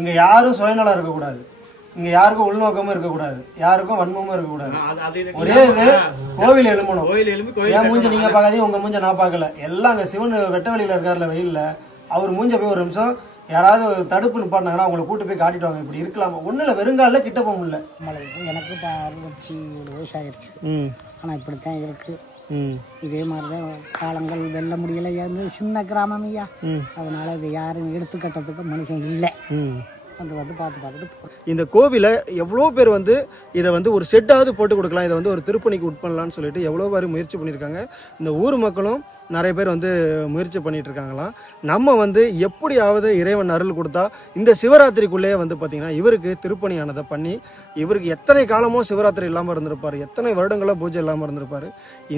இங்க யாரும் சுயநலம் இருக்கக்கூடாது, இங்க யாருக்கும் உள்நோக்கமும் இருக்கக்கூடாது, யாருக்கும் வன்மமும் இருக்கக்கூடாது. ஒரே இது கோவில் எழும்பணும். என் மூஞ்ச நீங்க பாக்காதீங்க, உங்க மூஞ்ச நான் பார்க்கல. எல்லாம் அங்க சிவன் வெட்ட வெளியில இருக்காருல வெயில்ல, அவர் மூஞ்ச போய் ஒரு நிமிஷம் யாராவது தடுப்பு நிப்பாட்டினாங்கன்னா அவங்களை கூட்டு போய் காட்டிட்டு வாங்க. இப்படி இருக்கலாம் ஒன்றும் இல்லை, வெறுங்கால கிட்ட போக முடியல. எனக்கு இப்போ 67 வயசு ஆயிடுச்சு. ஆனால் இப்படித்தான் இருக்கு. இதே மாதிரிதான் காலங்கள் வெல்ல முடியல. சின்ன கிராமம் ஐயா, அதனால இது யாரும் எடுத்துக்கட்டதுக்கு மனுஷன் இல்லை. வந்து பார்த்துட்டு இந்த கோவில எவ்வளோ பேர் வந்து இதை வந்து ஒரு செட்டாவது போட்டு கொடுக்கலாம், இதை வந்து ஒரு திருப்பணிக்கு உட்பண்ணலாம்னு சொல்லிட்டு எவ்வளோ பேர் முயற்சி பண்ணியிருக்காங்க. இந்த ஊர் மக்களும் நிறைய பேர் வந்து முயற்சி பண்ணிட்டு இருக்காங்களாம். நம்ம வந்து எப்படியாவது இறைவன் அருள் கொடுத்தா இந்த சிவராத்திரிக்குள்ளேயே வந்து பார்த்தீங்கன்னா இவருக்கு திருப்பணியானதை பண்ணி, இவருக்கு எத்தனை காலமோ சிவராத்திரி இல்லாமல் இருந்திருப்பார், எத்தனை வருடங்களோ பூஜை இல்லாமல் இருந்திருப்பார்.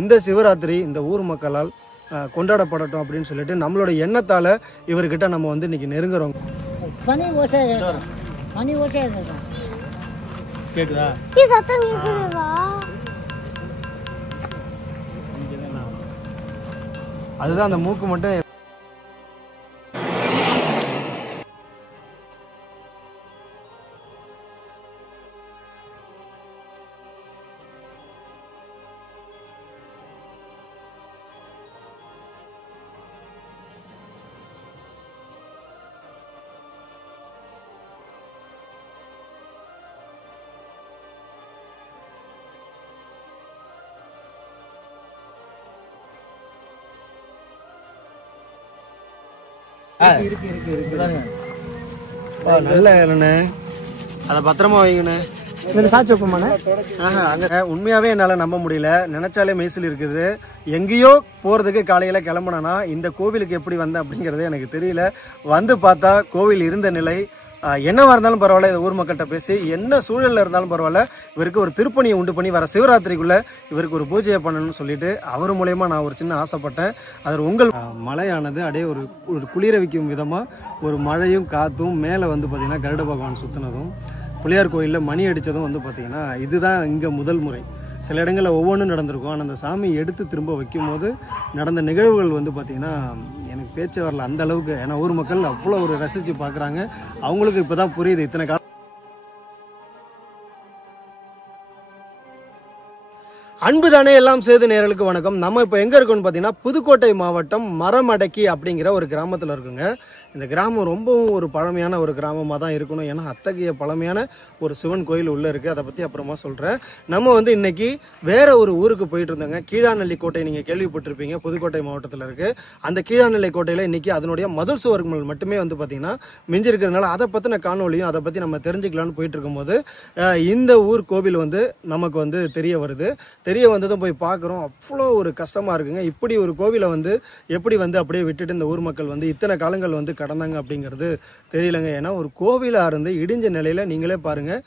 இந்த சிவராத்திரி இந்த ஊர் மக்களால் கொண்டாடப்படட்டும் அப்படின்னு சொல்லிட்டு நம்மளோட எண்ணத்தால் இவர்கிட்ட நம்ம வந்து இன்னைக்கு நெருங்குறோம். பனி ஓசை கேக்குதா? அதுதான் அந்த மூக்கு மட்டும். நல்ல அதை பத்திரமா வைங்கண்ணே. உண்மையாவே என்னால நம்ப முடியல, நினைச்சாலே மெய்சில் இருக்குது. எங்கேயோ போறதுக்கு காலையில கிளம்புனா இந்த கோவிலுக்கு எப்படி வந்தேன் அப்படிங்கறது எனக்கு தெரியல. வந்து பார்த்தா கோவில் இருந்த நிலை என்னவா இருந்தாலும் பரவாயில்ல, இந்த ஊர் மக்கள்கிட்ட பேசி என்ன சூழல்ல இருந்தாலும் பரவாயில்ல, இவருக்கு ஒரு திருப்பணியை உண்டு பண்ணி வர சிவராத்திரிக்குள்ள இவருக்கு ஒரு பூஜையை பண்ணணும்னு சொல்லிட்டு அவர் மூலயமா நான் ஒரு சின்ன ஆசைப்பட்டேன். அது உங்கள் மழையானது அப்படியே ஒரு குளிர வைக்கும் விதமா ஒரு மழையும் காத்தும் மேலே வந்து பார்த்தீங்கன்னா கருட பகவான் சுத்தினதும் பிள்ளையார் கோயிலில் மணி அடித்ததும் வந்து பார்த்தீங்கன்னா இதுதான் இங்கே முதல் முறை. சில இடங்களில் ஒவ்வொன்றும் நடந்திருக்கும், ஆனால் அந்த சாமி எடுத்து திரும்ப வைக்கும் போது நடந்த நிகழ்வுகள் வந்து பார்த்தீங்கன்னா எனக்கு பேச்சு வரல அந்த அளவுக்கு. ஏன்னா ஊர் மக்கள் அவ்வளோ ஒரு ரசித்து பார்க்குறாங்க. அவங்களுக்கு இப்போ தான் புரியுது இத்தனை காலம். அன்புதானே எல்லாம் செய்து நேயர்களுக்கு வணக்கம். நம்ம இப்போ எங்கே இருக்கோம்னு பார்த்தீங்கன்னா புதுக்கோட்டை மாவட்டம் மரமடக்கி அப்படிங்கிற ஒரு கிராமத்தில் இருக்குங்க. இந்த கிராமம் ரொம்பவும் ஒரு பழமையான ஒரு கிராமமாக தான் இருக்கணும். ஏன்னா அத்தகைய பழமையான ஒரு சிவன் கோயில் உள்ளே இருக்குது. அதை பற்றி அப்புறமா சொல்கிறேன். நம்ம வந்து இன்னைக்கு வேற ஒரு ஊருக்கு போயிட்டு இருந்தோங்க. கீழாநெல்லி கோட்டை நீங்கள் கேள்விப்பட்டிருப்பீங்க, புதுக்கோட்டை மாவட்டத்தில் இருக்குது. அந்த கீழாநெல்லி கோட்டையில் இன்னைக்கு அதனுடைய மதில் சுவர்கள் மட்டுமே வந்து பார்த்தீங்கன்னா மிஞ்சி இருக்கிறதுனால அதை பற்றின காணொலியும் அதை பற்றி நம்ம தெரிஞ்சுக்கலான்னு போயிட்டு இருக்கும்போது இந்த ஊர் கோவில் வந்து நமக்கு வந்து தெரிய வருது. தெரிய வந்ததும் போய் பார்க்குறோம். அவ்வளோ ஒரு கஷ்டமாக இருக்குங்க. இப்படி ஒரு கோவிலை வந்து எப்படி வந்து அப்படியே விட்டுட்டு இந்த ஊர் மக்கள் வந்து இத்தனை காலங்கள் வந்து கடந்தாங்க அப்படிங்கிறது தெரியலங்க. ஏன்னா ஒரு கோவிலாக இருந்து இடிஞ்ச நிலையில் நீங்களே பாருங்கள்,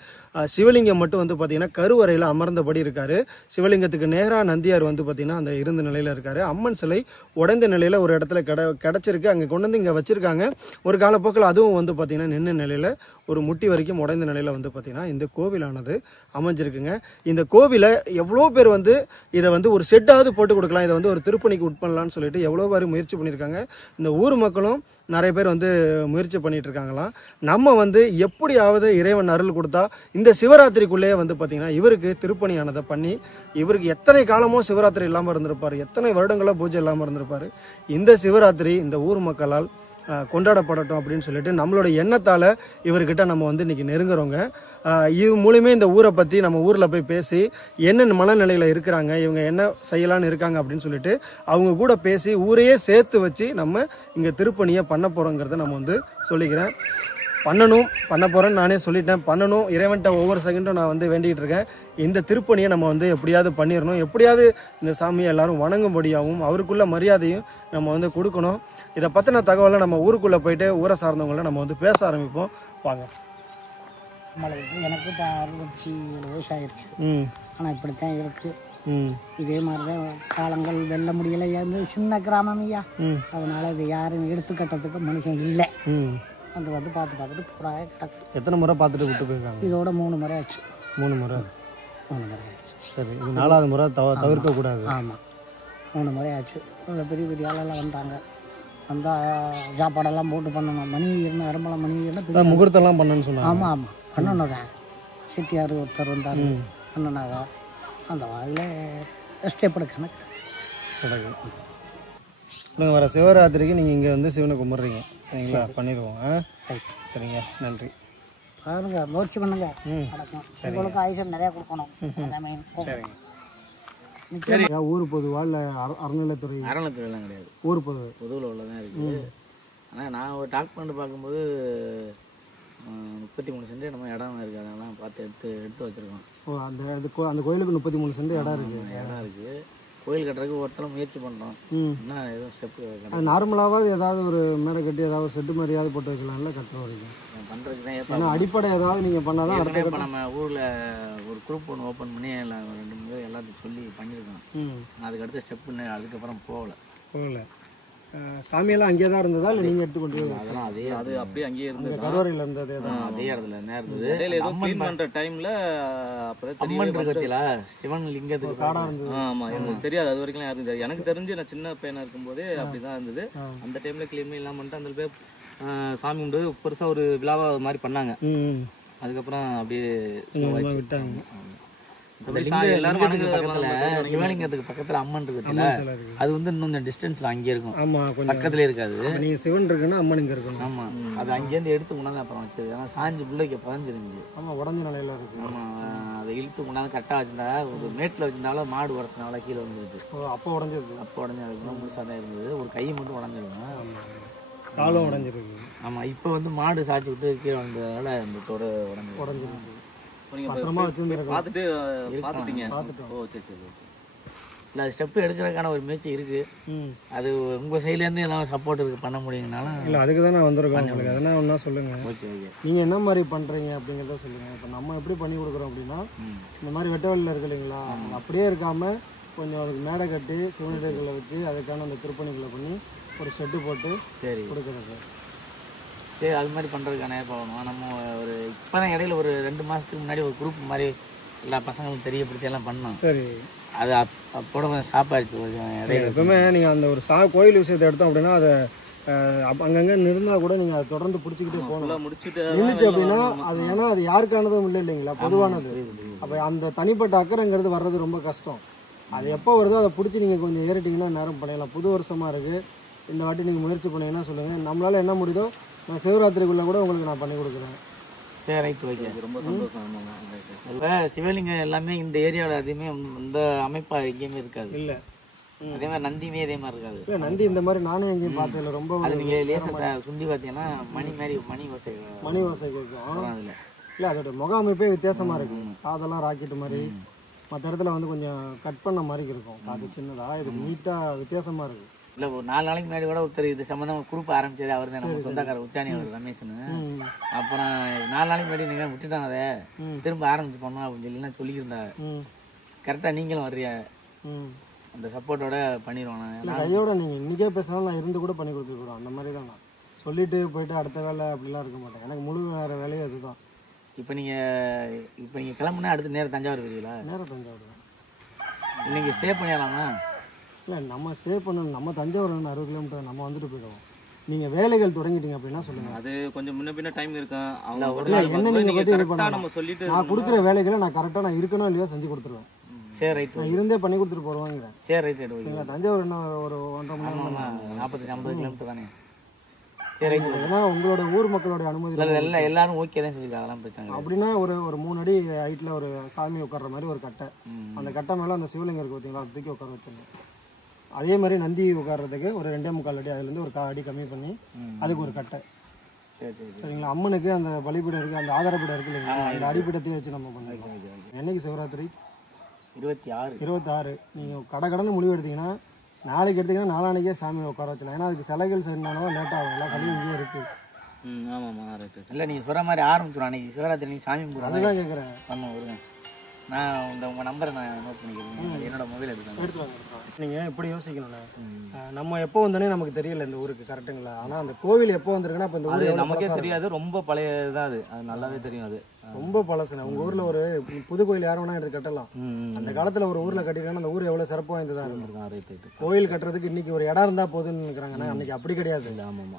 சிவலிங்கம் மட்டும் வந்து பார்த்தீங்கன்னா கருவறையில் அமர்ந்தபடி இருக்காரு. சிவலிங்கத்துக்கு நேராக நந்தியார் வந்து பார்த்தீங்கன்னா அந்த இருந்த நிலையில் இருக்காரு. அம்மன் சிலை உடைந்த நிலையில் ஒரு இடத்துல கிடச்சிருக்கு, அங்கே கொண்டு வந்து இங்கே வச்சிருக்காங்க. ஒரு காலப்போக்கில் அதுவும் வந்து பார்த்தீங்கன்னா நின்று நிலையில் ஒரு முட்டி வரைக்கும் உடைந்த நிலையில் வந்து பார்த்தீங்கன்னா இந்த கோவிலானது அமைஞ்சிருக்குங்க. இந்த கோவிலை எவ்வளோ பேர் வந்து இதை வந்து ஒரு செட்டாவது போட்டு கொடுக்கலாம், இதை வந்து ஒரு திருப்பணிக்கு உட்பண்ணலான்னு சொல்லிட்டு எவ்வளோ பேர் முயற்சி பண்ணியிருக்காங்க. இந்த ஊர் மக்களும் நிறைய பேர் வந்து முயற்சி பண்ணிட்டு இருக்காங்களாம். நம்ம வந்து எப்படியாவது இறைவன் அருள் கொடுத்தா இந்த சிவராத்திரிக்குள்ளேயே வந்து பார்த்தீங்கன்னா இவருக்கு திருப்பணியானதை பண்ணி, இவருக்கு எத்தனை காலமோ சிவராத்திரி இல்லாமல் இருந்திருப்பார், எத்தனை வருடங்களோ பூஜை இல்லாமல் இருந்திருப்பார். இந்த சிவராத்திரி இந்த ஊர் மக்களால் கொண்டாடப்படட்டும் அப்படின்னு சொல்லிட்டு நம்மளோட எண்ணத்தால் இவர்கிட்ட நம்ம வந்து இன்னைக்கு நெருங்குறோங்க. இது மூலமே இந்த ஊரை பற்றி நம்ம ஊரில் போய் பேசி என்னென்ன மனநிலையில் இருக்கிறாங்க, இவங்க என்ன செய்யலான்னு இருக்காங்க அப்படின்னு சொல்லிட்டு அவங்க கூட பேசி ஊரையே சேர்த்து வச்சு நம்ம இங்கே திருப்பணியை பண்ண போகிறோங்கிறத நம்ம வந்து சொல்லிக்கிறேன். பண்ண போகிறேன்னு நானே சொல்லிட்டேன். பண்ணணும், இறைவன்ட்ட ஒவ்வொரு செகண்டும் நான் வந்து வேண்டிகிட்டு இருக்கேன். இந்த திருப்பணியை நம்ம வந்து எப்படியாவது பண்ணிடணும், எப்படியாவது இந்த சாமியை எல்லாரும் வணங்கும்படியாகவும் அவருக்குள்ள மரியாதையும் நம்ம வந்து கொடுக்கணும். இதை பற்றின தகவலை நம்ம ஊருக்குள்ளே போயிட்டு ஊரை சார்ந்தவங்கள நம்ம வந்து பேச ஆரம்பிப்போம். வாங்க. எனக்கு இப்போ 67 வயசு ஆயிடுச்சு. ஆனால் இப்படித்தான் இருக்கு. இதே மாதிரிதான் காலங்கள் வெல்ல முடியல. சின்ன கிராமம் ஐயா, அதனால இது யாரும் எடுத்துக்கட்டதுக்கு மனுஷன் இல்லை. வந்து பார்த்துட்டு பூராக கிடக்கு. எத்தனை முறை பார்த்துட்டு விட்டு போயிருக்காங்க? இதோட 3 முறை ஆச்சு. 3 முறை ஆச்சு. சரி, இது 4வது முறை தவிர்க்க கூடாது. ஆமாம், 3 முறை ஆச்சு. பெரிய பெரிய ஆளெல்லாம் வந்தாங்க, அந்த சாப்பாடெல்லாம் போட்டு பண்ணணும். மணி இருந்தால் அரும்பலம் மணி இருந்தால் முகூர்த்தம்லாம் பண்ணணும்னு சொன்னாங்க. ஆமாம் ஆமாம் பண்ணணும் தான். செட்டியார் ஒருத்தர் வந்தார் பண்ணனாங்க. அந்த வகையில் ஸ்டெப் கணக்கு கிடக்கு. நீங்கள் வர சிவராத்திரிக்கு நீங்கள் இங்கே வந்து சிவனை கும்பிட்றீங்க சரிங்களா? பண்ணிடுவோம். ரைட். சரிங்க, நன்றி. பாருங்க, முயற்சி பண்ணுங்க. நடக்கும். உங்களுக்கு ஆயுஷம் நிறையா கொடுக்கணும். சரிங்க. சரிங்க. ஊர் பொதுவா இல்லை அறநிலைத்துறை? அறநிலைத்துறையெல்லாம் கிடையாது, ஊர் பொது பொதுவில் உள்ளதான் இருக்குது. ஆனால் நான் ஒரு டாக் பண்ணிட்டு பார்க்கும்போது 33 சென்ட் நம்ம இடம் இருக்குது. அதெல்லாம் பார்த்து எடுத்து வச்சுருக்கோம். ஓ, அந்த கோயிலுக்கு 33 சென்ட் இடம் இருக்குது. இடம் இருக்குது. கோயில் கட்டுறதுக்கு ஒருத்தரம் முயற்சி பண்ணுறோம். இன்னும் எதுவும் ஸ்டெப்பு அது நார்மலாவது ஏதாவது ஒரு மேடை கட்டி ஏதாவது செட்டு மாதிரியாவது போட்டு வைக்கலாம்ல கட்டுற வரைக்கும் பண்ணுறதுக்கு தான் ஏன்னா அடிப்படை ஏதாவது நீங்கள் பண்ணால் தான் அடுத்த இப்போ நம்ம ஊரில் ஒரு குரூப் ஒன்று ஓப்பன் பண்ணி எல்லாம் 2 3 எல்லாத்தையும் சொல்லி பண்ணியிருக்கோம். அதுக்கு அடுத்த ஸ்டெப்பு அதுக்கப்புறம் போகல. சாமியெல்லாம் அங்கேயே தான் இருந்ததா இல்லை நீங்கள் எடுத்து கொண்டு போய்? அதெல்லாம் அது அப்படியே அங்கேயே இருந்தது. கருவறையில் இருந்தது அதே இடத்துல இருந்தது. ஏதோ க்ளீன் பண்ற டைம்ல அப்பதான் அம்மன் இருக்கல சிவன் லிங்கத்துக்கு காடா இருந்தது. ஆமா, எனக்கு தெரியாது அது வரைக்கும் யாருக்கும் தெரியாது. எனக்கு தெரிஞ்சு நான் சின்ன பையனா இருக்கும்போதே அப்படிதான் இருந்தது. அந்த டைம்ல கிளீன் எல்லாம் பண்ணிட்டு அந்த பேர் சாமி கும்பிட்டு பெருசா ஒரு விழாவா மாதிரி பண்ணாங்க. அதுக்கப்புறம் அப்படியே விட்டாங்க. சிவலிங்கத்துக்கு பக்கத்துல அம்மன் இருக்குல்ல, அது வந்து இன்னும் கொஞ்சம் டிஸ்டன்ஸ்ல அங்கே இருக்கும். ஆமா, பக்கத்துல இருக்காது. நீங்க சிவன் இருக்குன்னா அம்மன் இங்க இருக்கணும். ஆமா, அது அங்கேருந்து எடுத்து கொண்டாந்து அப்புறம் வச்சது. ஏன்னா சாஞ்சு பிள்ளைக்கு புதஞ்சிருந்துச்சு. ஆமா, உடஞ்ச நிலையில இருக்கு. ஆமா, அதை இழுத்து கொண்டாந்து கரெக்டாக வச்சிருந்தா ஒரு மேட்டில் வச்சிருந்தாலும் மாடு உடச்சினால கீழே வந்துருச்சு. அப்போ உடஞ்சது. அப்போ உடஞ்சதுக்கு முழுசாக தான் இருந்தது. ஒரு கை மட்டும் உடஞ்சிருக்கும், காலும் உடஞ்சிருக்கு. ஆமா, இப்போ வந்து மாடு சாய்ச்சி விட்டு கீழே வந்ததால இந்த தோடு உடஞ்சிருச்சு. பத்திரமா வச்சிருந்துருக்கோம். பார்த்துட்டீங்க? ஓ, சரி சரி. இல்லை, அது ஸ்டெப்பு எடுக்கிறதுக்கான ஒரு முயற்சி இருக்கு. அது உங்கள் சைட்லேருந்து எல்லாம் சப்போர்ட் இருக்கு, பண்ண முடியுங்கனாலும். இல்லை, அதுக்கு தான் நான் வந்திருக்கோம். உங்களுக்கு எதனா ஒன்றா சொல்லுங்கள். Okay okay. நீங்கள் என்ன மாதிரி பண்ணுறீங்க அப்படிங்கிறத சொல்லுங்கள். இப்போ நம்ம எப்படி பண்ணி கொடுக்குறோம் அப்படின்னா, இந்த மாதிரி வெட்ட வழியில் இருக்கு இல்லைங்களா, அப்படியே இருக்காமல் கொஞ்சம் அதுக்கு மேடை கட்டி சிவனிடர்களை வச்சு அதுக்கான அந்த திருப்பணிகளை பண்ணி ஒரு ஷெட்டு போட்டு சரி கொடுக்குறது. சரி, அது மாதிரி பண்ணுறதுக்கான ஏற்பாடு நம்ம ஒரு இப்போ தான் இடையில ஒரு 2 மாதத்துக்கு முன்னாடி ஒரு குரூப் மாதிரி எல்லா பசங்களும் தெரியப்படுத்தி எல்லாம் பண்ணோம். சரி, அது அப்போட கொஞ்சம் ஸ்டாப் ஆயிடுச்சு கொஞ்சம் இடையில. எப்பவுமே நீங்கள் அந்த ஒரு கோயில் விஷயத்தை எடுத்தோம் அப்படின்னா அதை அங்கங்கே நிறுந்தால் கூட நீங்கள் அதை தொடர்ந்து பிடிச்சிக்கிட்டே போகணும். இருந்துச்சு அப்படின்னா அது ஏன்னா அது யாருக்கானதும் இல்லை இல்லைங்களா, பொதுவானது. அப்போ அந்த தனிப்பட்ட அக்கறைங்கிறது வர்றது ரொம்ப கஷ்டம். அது எப்போ வருதோ அதை பிடிச்சி நீங்கள் கொஞ்சம் ஏறிட்டிங்கன்னா நேரம் பண்ணிடலாம். புது வருஷமாக இருக்குது, இந்த வாட்டி நீங்கள் முயற்சி பண்ணிங்கன்னா சொல்லுங்கள். நம்மளால் என்ன முடியுதோ நான் சிவராத்திரிக்குள்ளே கூட உங்களுக்கு நான் பண்ணி கொடுக்குறேன். சரி, ரைட், ஓகே, ரொம்ப சந்தோஷம். இப்போ சிவலிங்கம் எல்லாமே இந்த ஏரியாவில் எதுவுமே இந்த அமைப்பா எங்கேயுமே இருக்காது. இல்லை, அதே மாதிரி நந்தியுமே இதே மாதிரி இருக்காது. இல்லை, நந்தி இந்த மாதிரி நானும் எங்கேயும் பார்த்ததில்ல. ரொம்ப அது நீங்கள் லேசாக சுண்டி பார்த்தீங்கன்னா மணி ஓசை கேட்கும் அதில். இல்லை, அதோட முக அமைப்பே வித்தியாசமாக இருக்கும். காதெல்லாம் ராக்கெட்டு மாதிரி, மற்ற இடத்துல வந்து கொஞ்சம் கட் பண்ண மாதிரி இருக்கும். அது சின்னதாக, இது நீட்டாக வித்தியாசமாக இருக்குது. இல்லை, ஒரு 4 நாளைக்கு முன்னாடி கூட ஒருத்தர் இது சம்மந்தமாக குரூப் ஆரம்பிச்சது. அவர் தான் நம்ம சொந்தக்காரர் உச்சாணி, அவர் ரமேஷ்னு. அப்புறம் 4 நாளைக்கு முன்னாடி நீங்கள் விட்டுட்டாங்க, அதை திரும்ப ஆரம்பிச்சு பண்ணோம் அப்படின்னு சொல்லியிருந்தாங்க. கரெக்டாக நீங்களும் வர்றியா, அந்த சப்போர்ட்டோட பண்ணிடுவோம். நான் கையோட நீங்கள் இன்றைக்கே பேசினாலும் நான் இருந்து கூட பண்ணி கொடுத்துருக்கோம். அந்த மாதிரி தான் நான் சொல்லிட்டு போயிட்டு அடுத்த வேலை அப்படிலாம் இருக்க மாட்டேன். எனக்கு முழு வேறு வேலையே அதுதான். இப்போ நீங்கள் கிளம்புனா அடுத்து நேரம் தஞ்சாவூர் வருவீங்களா? நேரம் தஞ்சாவூர். இன்னைக்கு ஸ்டே பண்ணிடலாமா? இல்லை, நம்ம ஸ்டே பண்ணணும். நம்ம தஞ்சாவூர் 60 கிலோமீட்டர், நம்ம வந்துட்டு போயிடுவோம். நீங்கள் வேலைகள் தொடங்கிட்டீங்க அப்படின்னா சொல்லுங்கள். அது கொஞ்சம் முன்ன பின்ன டைம் இருக்கும். என்ன நீங்கள் பற்றி இது பண்ண சொல்லிட்டு நான் கொடுக்குற வேலைகளை நான் கரெக்டாக நான் இருக்கணும் இல்லையோ செஞ்சு கொடுத்துருவேன். சரி, ரைட், நான் இருந்தே பண்ணி கொடுத்துட்டு போடுவாங்கிறேன். சரி, ரைட், நீங்கள் தஞ்சாவூர் என்ன ஒரு 1.5 மணி நேரம், 40-50 கிலோமீட்டர் தானே. சரி, ஏன்னா உங்களோட ஊர் மக்களோட அனுமதி எல்லாரும் ஓகே தான் சொல்லியிருக்காங்க, அதெல்லாம் பிரச்சனை. அப்படின்னா ஒரு 3 அடி ஹைட்டில் ஒரு சாமி உட்கார்ற மாதிரி ஒரு கட்டை, அந்த கட்டை மேலே அந்த சிவலிங்கம் இருக்குது பார்த்தீங்களா, அது தூக்கி உட்கார வச்சுருங்க. அதே மாதிரி நந்தி உட்கார்றதுக்கு ஒரு 2.25 அடி, அதுலேருந்து ஒரு 1/4 அடி கம்மி பண்ணி அதுக்கு ஒரு கட்டை. சரிங்களா? அம்மனுக்கு அந்த பலிபீடம் இருக்குது, அந்த ஆதாரப்பீடம் இருக்குது இல்லைங்களா, அந்த அடிப்பீடத்தையே வச்சு நம்ம பண்ணிருக்கோம். என்னைக்கு சிவராத்திரி? 26. நீங்கள் கடன்னு முடிவு எடுத்தீங்கன்னா நாளைக்கு எடுத்தீங்கன்னா நாளானிக்கே சாமி உட்கார வச்சலாம். ஏன்னா அதுக்கு சிலைகள் செய்யணும், லேட் ஆகும். எல்லா கலையும் இங்கேயே இருக்குது. இல்லை, நீங்கள் சொல்கிற மாதிரி ஆரம்பிச்சிடும் அன்றைக்கி சிவராத்திரி. நீங்கள் சாமி அதுதான் கேட்குறேன். ஆமாம், வருங்க. நான் உங்கள் நம்பரை நான் நோட் பண்ணிக்கிறேன், என்னோட மொபைல் எடுத்துக்கலாம். நீங்கள் எப்படி யோசிக்கணும்ண்ணே, நம்ம எப்போ வந்தோடனே நமக்கு தெரியல இந்த ஊருக்கு, கரெக்டுங்களா? ஆனால் அந்த கோவில் எப்போ வந்திருக்குன்னா இப்போ இந்த ஊர் நமக்கே தெரியாது. ரொம்ப பழைய தான் அது நல்லாவே தெரியும். அது ரொம்ப பழசுண்ணே. உங்க ஊர்ல ஒரு புது கோயில் யாரும் வேணா எடுத்து கட்டலாம். அந்த காலத்துல ஒரு ஊர்ல கட்டிட்டாங்கன்னா அந்த ஊர் எவ்வளவு சிறப்பு வாய்ந்ததா இருக்கும். கோயில் கட்டுறதுக்கு இன்னைக்கு ஒரு இடம் இருந்தா போதுன்னு நினைக்கிறாங்கன்னா அன்னைக்கு அப்படி கிடையாது.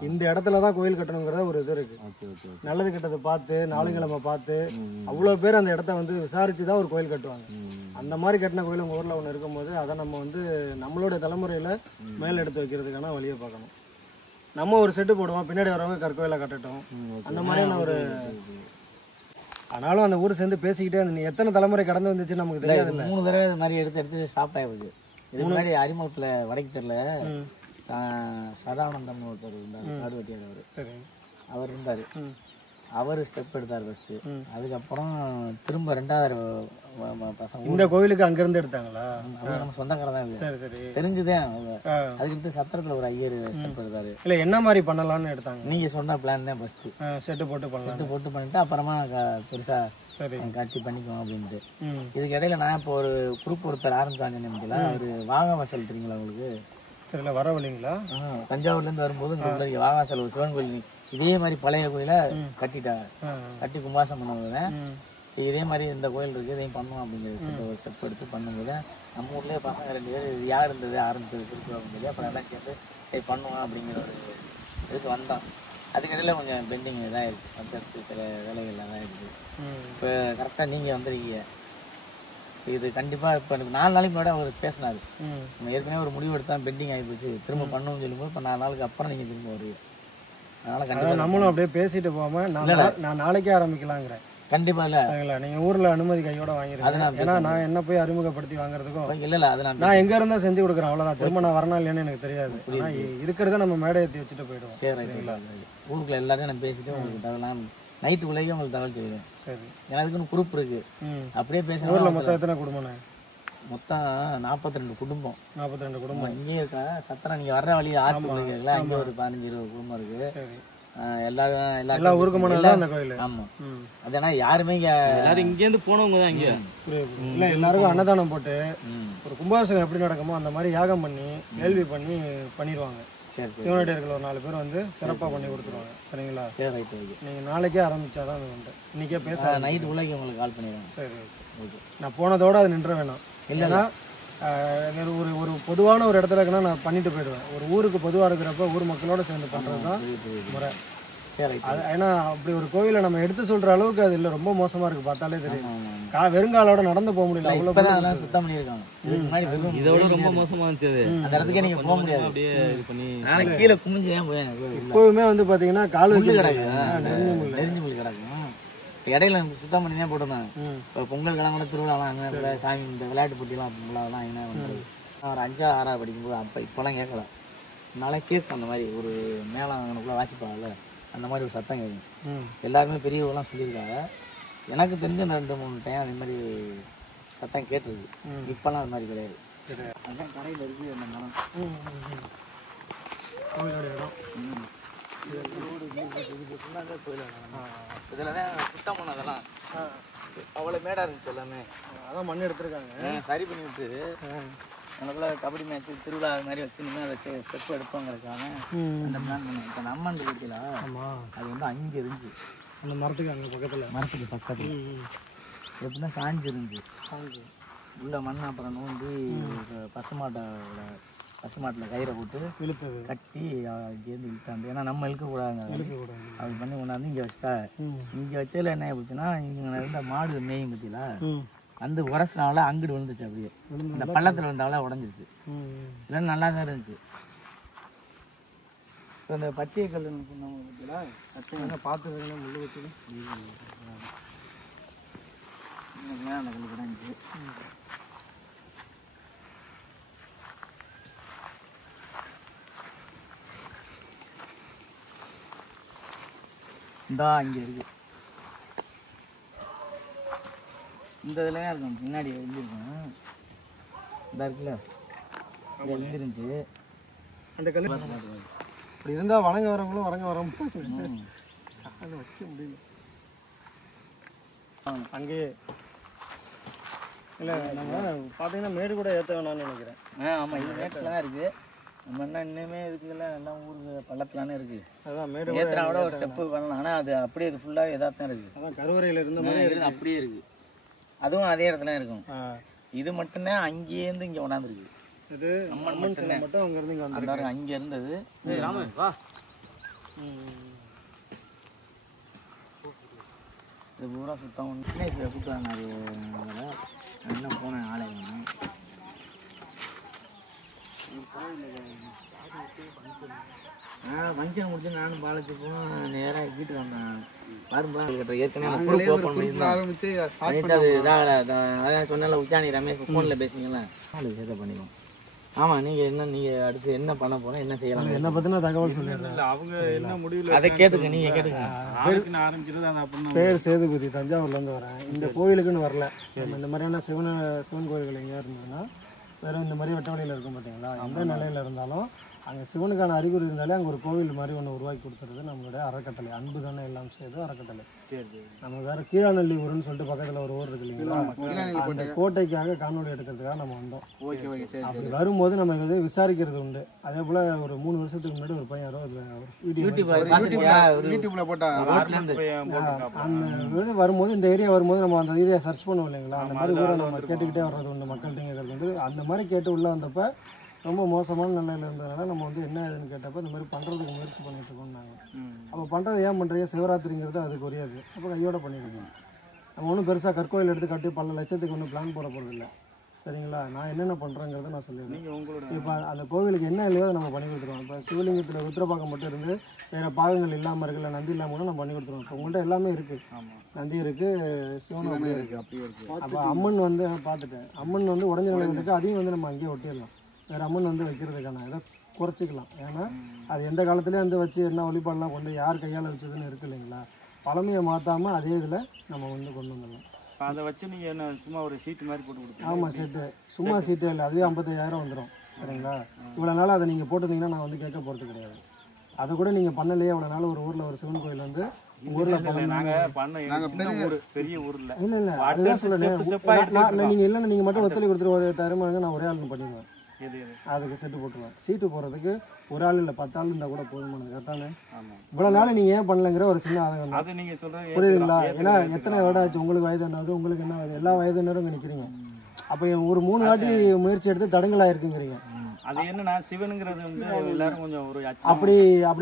இந்த இடத்துலதான் கோயில் கட்டணுங்கிற ஒரு இது இருக்கு. நல்லது கெட்டதை பார்த்து நாளுங்கிழமை பார்த்து அவ்வளவு பேர் அந்த இடத்த வந்து விசாரிச்சுதான் ஒரு கோயில் கட்டுவாங்க. அந்த மாதிரி கட்டின கோயில் உங்க ஊர்ல ஒண்ணு இருக்கும்போது அதை நம்ம வந்து நம்மளோட தலைமுறையில மேல எடுத்து வைக்கிறதுக்கான வழியை பார்க்கணும். நம்ம ஒரு செட்டு போடுவோம், பின்னாடி வரவங்க கற்கோயில கட்டட்டும், அந்த மாதிரியான ஒரு. ஆனாலும் அந்த ஊர் சேர்ந்து பேசிக்கிட்டே நீ எத்தனை தலைமுறை கடந்து வந்துச்சு நமக்கு தெரியாது. 3 தடவை இது மாதிரி எடுத்து ஸ்டாப் ஆயிடுச்சு. இது முன்னாடி அறிமுகத்துல வடக்கு தெருல சதானந்தம் ஒருத்தர் இருந்தார், காடு வெட்டியார். அவர் இருந்தாரு. அவர் ஸ்டெப் எடுத்தார் ஃபர்ஸ்ட். அதுக்கப்புறம் திரும்ப 2வது பசங்க இந்த கோயிலுக்கு அங்கிருந்து எடுத்தாங்களா? நம்ம சொந்தக்காரர் தான். சரி சரி தெரிஞ்சுதான். அதுக்கு சத்திரத்துல ஒரு ஐயர் ஸ்டெப் எடுத்தாரு. இல்ல என்ன மாதிரி பண்ணலாம்னு எடுத்தாங்க? நீங்க சொன்ன பிளான் தான் ஃபர்ஸ்ட். செட்டு போட்டு பண்ணலாம். செட்டு போட்டு பண்ணிட்டு அப்புறமா பெருசா காட்சி பண்ணிக்குவோம் அப்படின்ட்டு. இதுக்கு இடையில நான் இப்போ ஒரு குரூப் ஒருத்தர் ஆரம்பிச்சாங்க. அவரு வாகவாசல் தெரியுங்களா உங்களுக்கு? தெரியல. வர வழிங்களா? தஞ்சாவூர்ல இருந்து வரும்போது வாகவாசல் ஒரு சிவன் கோயில் இதே மாதிரி பழைய கோயில கட்டிட்டாங்க. கட்டி கும்பாசம் பண்ணும்போது இதே மாதிரி இந்த கோயில் இருக்கு, இதையும் பண்ணுவோம் அப்படிங்கிற ஒரு ஸ்டெப் எடுத்து பண்ணும்போது நம்ம ஊர்லயே பசங்க 2 பேர் யார் இருந்தது ஆரம்பிச்சது திருப்பி சொல்லி அப்புறம் எல்லாம் சேர்ந்து சரி பண்ணுவோம் அப்படிங்கிற ஒரு இதுக்கு வந்தோம். அதுக்கிடையில கொஞ்சம் பெண்டிங் இதாக இருக்கு, அடுத்தடுத்து சில வேலைகள் தான் இருக்குது. இப்போ கரெக்டாக நீங்கள் வந்துருக்கீங்க. இது கண்டிப்பாக இப்போ எனக்கு 4 நாளைக்கு முன்னாடி அவர் பேசினாரு. நம்ம ஏற்கனவே ஒரு முடிவு எடுத்தா பெண்டிங் ஆகி போச்சு, திரும்ப பண்ணுவோம்னு சொல்லும்போது இப்போ 4 நாளுக்கு அப்புறம் நீங்கள் திரும்ப வருவீங்க. அதனால கண்டிப்பாக நம்மளும் அப்படியே பேசிட்டு போகாம நான் நாளைக்கே ஆரம்பிக்கலாங்கிறேன். கண்டிப்பா இல்ல நீங்க ஊர்ல அனுமதி கையோட வாங்கிருக்கீங்க. ஏன்னா நான் என்ன போய் அறிமுகப்படுத்தி வாங்குறதுக்கும் இல்ல நான் எங்க இருந்தா செஞ்சு கொடுக்குறேன் அவ்வளவுதான். திரும்ப நான் வரணும் இல்லைன்னு எனக்கு தெரியாது. ஆனா இருக்கிறத நம்ம மேடை ஏற்றி வச்சுட்டு போயிடுவோம். சரி ஊருக்குள்ள எல்லாரையும் நான் பேசிட்டு உங்களுக்கு தகவலாம் நைட்டுக்குள்ளேயே உங்களுக்கு தகவல் தெரியும். சரி ஏன்னா அதுக்குன்னு குரூப் இருக்கு. அப்படியே பேசுறேன். ஊர்ல மொத்தம் எத்தனை குடும்பம்? மொத்தம் 42 குடும்பம். 42 குடும்பம் இங்கே இருக்கா? சத்திரம் நீங்க வர்ற வழியில ஆர்ச்சி இருக்குல்ல, அங்க ஒரு 15-20 குடும்பம் இருக்கு. எல்லா ஊருக்குமான அந்த கோயில். ஆமா அதனா யாருமே எல்லாரும் இங்க இருந்து போனவங்க தான். இங்க இல்ல எல்லாருக்கும் அன்னதானம் போட்டு ஒரு கும்பாபிஷேகம் எப்படி நடக்குமோ அந்த மாதிரி யாகம் பண்ணி கேள்வி பண்ணி பண்ணிடுவாங்க. சிவனடியார்கள் ஒரு 4 பேர் வந்து சிறப்பா பண்ணி கொடுத்துருவாங்க. சரிங்களா? சரி ரைட். நீங்க நாளைக்கே ஆரம்பிச்சாதான் அது உண்டு. இன்னைக்கே பேச நைட் உள்ள உங்களுக்கு கால் பண்ணிடுறேன். சரி ஓகே. நான் போனதோட அது நின்ற வேணாம். இல்லைன்னா ஒரு ஒரு பொதுவான ஒரு இடத்துல இருக்குன்னா நான் பண்ணிட்டு போயிடுவேன். ஒரு ஊருக்கு பொதுவாக இருக்கிறப்ப ஊர் மக்களோட சேர்ந்து பண்றதுதான் முறை. ஏன்னா அப்படி ஒரு கோயிலை நம்ம எடுத்து சொல்ற அளவுக்கு அது இல்ல, ரொம்ப மோசமா இருக்கு. பார்த்தாலே தெரியும். வெறுங்காலோட நடந்து போக முடியல. அவ்வளவு சுத்தம் பண்ணிருக்காங்க. இதோட ரொம்ப மோசமா இருந்துச்சு. அந்த இடத்துக்கே நீங்க போக முடியாது. அப்படியே இது பண்ணி நாளைக்கு கீழே குமிஞ்சு ஏன் போய் இப்பவுமே வந்து பாத்தீங்கன்னா கால் கிடக்கு, நெறிஞ்சு முள்ளு கிடக்கும். இடையில சுத்தம் பண்ணி தான் போட்டிருந்தாங்க. இப்போ பொங்கல் கிழமை திருவிழாலாம் அங்கே சாமி இந்த விளையாட்டு போட்டிலாம் பொங்கலாம் என்ன பண்ணுறது. ஒரு 5ஆ 6ஆ படிக்கும்போது அப்போ இப்போலாம் கேட்கல. அதனால கேட்கும் அந்த மாதிரி ஒரு மேளம் அங்கனுக்குள்ளே வாசிப்பாங்கல்ல அந்த மாதிரி ஒரு சத்தம் கேட்கும். எல்லாருமே பெரியவங்களாம் சொல்லியிருக்காங்க. எனக்கு தெரிஞ்ச 2-3 டைம் அதே மாதிரி சத்தம் கேட்டுருக்கு. இப்போலாம் அது மாதிரி கிடையாது. அதான் கரையில் இருக்குது அந்த மரம். இதெல்லாம் சுத்தம் பண்ணதெல்லாம் அவ்வளோ மேடா இருந்துச்சு. எல்லாமே அதான் மண் எடுத்துருக்காங்க, சரி பண்ணி விட்டு எனக்குள்ள கபடி மேட்ச் திருவிழா அது மாதிரி வச்சு இனிமேல் வச்சு ஸ்டெப் எடுப்போங்கிறதுக்காக அந்த பிளான் பண்ணுவோம். இப்போ நம்ம அந்த வீட்டில் அது வந்து அங்கே இருந்துச்சு. அந்த மரத்துக்கு அங்கே பக்கத்தில் மரத்துக்கு பக்கத்தில் எப்படின்னா சாஞ்சு இருந்துச்சு. சாஞ்சு உள்ள மண் அப்புறம் நோண்டி பசுமாட்டில் கயிறை போட்டு இழுத்தது கட்டி இங்கேருந்து இழுத்தாந்து. ஏன்னா நம்ம இழுக்கக்கூடாதுங்க, அது பண்ணி கொண்டாந்து இங்கே வச்சுட்டா. இங்கே வச்சதில் என்ன ஆயிடுச்சுன்னா இங்கே இருந்த மாடு மேயும் பற்றியில அந்த உரசினால அங்கிட்டு விழுந்துச்சு. அப்படியே இந்த பள்ளத்தில் விழுந்தால உடஞ்சிருச்சு. இல்லைன்னு நல்லா தான் இருந்துச்சு. இப்போ இந்த பச்சை கல் சொன்னவங்க பற்றியில சட்டம் பார்த்துருக்கீங்கன்னா முள்ளு வச்சு அந்த கல் கிடந்துச்சு. இந்தா இங்கே இருக்கு. இந்த இதுலயே இருக்கும், முன்னாடி எழுந்திருக்கும். இந்த இருக்குல்ல இது எழுந்திருந்துச்சு. அந்த கல் இப்படி இருந்தால் வணங்க வரவங்களும் வணங்க வர அதை வைக்க முடியல. அங்கேயே இல்லை நம்ம பார்த்தீங்கன்னா மேடு கூட ஏற்ற வேணாம்னு நினைக்கிறேன். ஆமாம் இது மேட்டில் தான் இருக்குது. நம்ம என்ன இன்னுமே இருக்குல்ல எல்லாம் ஊருக்கு பள்ளத்துலானே இருக்கு. அதான் மேடு ஏத்தனாவோட ஒரு ஸ்டெப்பு பண்ணலாம். ஆனால் அது அப்படியே இது ஃபுல்லாக இதாக தான் இருக்குது. அதான் கருவறையில் இருந்த மாதிரி அப்படியே இருக்கு. அதுவும் அதே இடத்துல இருக்கும். இது மட்டும்தான் அங்கேருந்து இங்கே கொண்டாந்துருக்கு. இது அம்மன் மட்டும் அங்கேருந்து இங்கே வந்து அங்கே இருந்தது. இது பூரா சுத்தம் கூப்பிட்டாங்க. அது என்ன போனேன் ஆலயம் ஃபங்க்ஷன் முடிச்சு நானும் பாலச்சு போனோம். நேராக வீட்டுக்கு வந்தேன். வரும்போது ஏற்கனவே அதான் சொன்னால உச்சாணி ரமேஷ் ஃபோனில் பேசுனீங்களா சேதம் பண்ணிடுவோம். ஆமாம் நீங்கள் அடுத்து என்ன பண்ண போகிறோம், என்ன செய்யலாம், என்ன பற்றின தகவல் சொல்லிடுறேன். அவங்க என்ன முடிவில் அதை கேட்டுக்க, நீங்கள் கேட்டுக்க. ஆரம்பிக்கிறது அது அப்படின்னு பேர் சேதுபதி, தஞ்சாவூர்லேருந்து வரேன். இந்த கோயிலுக்குன்னு வரல. நம்ம இந்த மாதிரியான சிவன் கோயில்கள் எங்கேயா இருந்ததுன்னா வெறும் இந்த மாதிரி வெட்ட வழியில் இருக்கும் பார்த்தீங்களா, எந்த நிலையில் இருந்தாலும் அங்கே சிவனுக்கான அறிகுறி இருந்தாலே அங்கே ஒரு கோவில் மாதிரி ஒன்று உருவாக்கி கொடுத்துறது நம்மளுடைய அறக்கட்டளை. அன்பு தானே எல்லாம் செய்து அறக்கட்டளை. நம்ம வேற கீழாநெல்லி ஊருன்னு சொல்லிட்டு பக்கத்தில் ஒரு ஊர் இருக்கு இல்லைங்களா, அந்த கோட்டைக்காக காணொலி எடுக்கிறதுக்காக நம்ம வந்தோம். அப்படி வரும்போது நம்ம இதை விசாரிக்கிறது உண்டு. அதே போல் ஒரு 3 வருஷத்துக்கு முன்னாடி ஒரு பையன் யாரோ யூடியூப்ல போட்டா அந்த வரும்போது இந்த ஏரியா வரும்போது நம்ம அந்த ஏரியா சர்ச் பண்ணுவோம் இல்லைங்களா, அந்த மாதிரி ஊரை நம்ம கேட்டுக்கிட்டே வர்றது உண்டு. மக்கள்கிட்ட வந்து அந்த மாதிரி கேட்டு உள்ள வந்தப்ப ரொம்ப மோசமான நிலையில் இருந்ததுனால நம்ம வந்து என்ன ஏதுன்னு கேட்டப்போ இந்த மாதிரி பண்ணுறதுக்கு முயற்சி பண்ணிட்டு இருக்கோம் நாங்கள். அப்போ பண்ணுறது ஏன் பண்ணுறீங்க, சிவராத்திரிங்கிறது அதுக்கு ஒரியாது. அப்போ கையோட பண்ணியிருக்கோம். நம்ம ஒன்றும் பெருசாக கற்கோயில் எடுத்து கட்டி பல லட்சத்துக்கு ஒன்றும் பிளான் போட போகிறதில்ல. சரிங்களா, நான் என்னென்ன பண்ணுறேங்கிறத நான் சொல்லிடுறேன். இப்போ அந்த கோவிலுக்கு என்ன இல்லையோ நம்ம பண்ணி கொடுத்துருவோம். இப்போ சிவலிங்கத்தில் ருத்ரபாக்கம் மட்டும் இருந்து வேறு பாகங்கள் இல்லாமல் இருக்குல்ல, நந்தி இல்லாமல் கூட நம்ம பண்ணி கொடுத்துருவோம். இப்போ உங்கள்கிட்ட எல்லாமே இருக்குது. நந்தி இருக்குது, சிவன் அப்படியே இருக்குது. அப்போ அம்மன் வந்து பார்த்துட்டேன். அம்மன் வந்து உடஞ்ச நிலையில் இருக்குது. அதையும் வந்து நம்ம அங்கேயே ஒட்டிடலாம். வேறு அம்மன் வந்து வைக்கிறதுக்கான இதை குறைச்சிக்கலாம். ஏன்னா அது எந்த காலத்துலேயும் வந்து வச்சு என்ன வழிபாடெல்லாம் கொண்டு யார் கையால் வச்சதுன்னு இருக்கு இல்லைங்களா, பழமையை மாற்றாமல் அதே இதில் நம்ம வந்து கொண்டு வந்துடலாம். அதை வச்சு நீங்கள் என்ன சும்மா ஒரு சீட்டு மாதிரி போட்டு கொடுத்தீங்க? ஆமாம், சீட்டு சும்மா சீட்டு இல்லை, அதுவே 55,000 வந்துடும். சரிங்களா, இவ்வளோ நாள் அதை நீங்கள் போட்டிருந்தீங்கன்னா நான் வந்து கேட்க போகிறது கிடையாது. அதை கூட நீங்கள் பண்ணலையே இவ்வளோ நாள். ஒரு ஊரில் ஒரு சிவன் கோயில் வந்து ஊரில் பெரிய ஊரில் இல்லை இல்லை அதுதான் சொல்லுங்கள். நீங்கள் இல்லைன்னா நீங்கள் மட்டும் ஒத்துழை கொடுத்துட்டு ஒரு தருமாங்க, நான் ஒரே ஆளுன்னு பண்ணிடுவேன். அதுக்கு செட்டு போட்டுருவேன். சீட்டு போடுறதுக்கு ஒரு ஆள் இல்லை 10 ஆள் இருந்தால் கூட போதுமானது. கரெக்டானே இவ்வளோ நாள் நீங்கள் ஏன் பண்ணலங்கிற ஒரு சின்ன ஆதங்கம் தான். புரியுதுங்களா? ஏன்னா எத்தனை வயது ஆச்சு, உங்களுக்கு வயது என்னாவது, உங்களுக்கு என்ன வயது, எல்லா வயதினரும் இங்கே நிற்கிறீங்க. அப்போ ஒரு 3 வாட்டி முயற்சி எடுத்து தடங்கலாயிருக்குங்கிறீங்க. அது என்னன்னா சிவனுங்கிறது வந்து எல்லாரும் கொஞ்சம் ஒரு அப்படி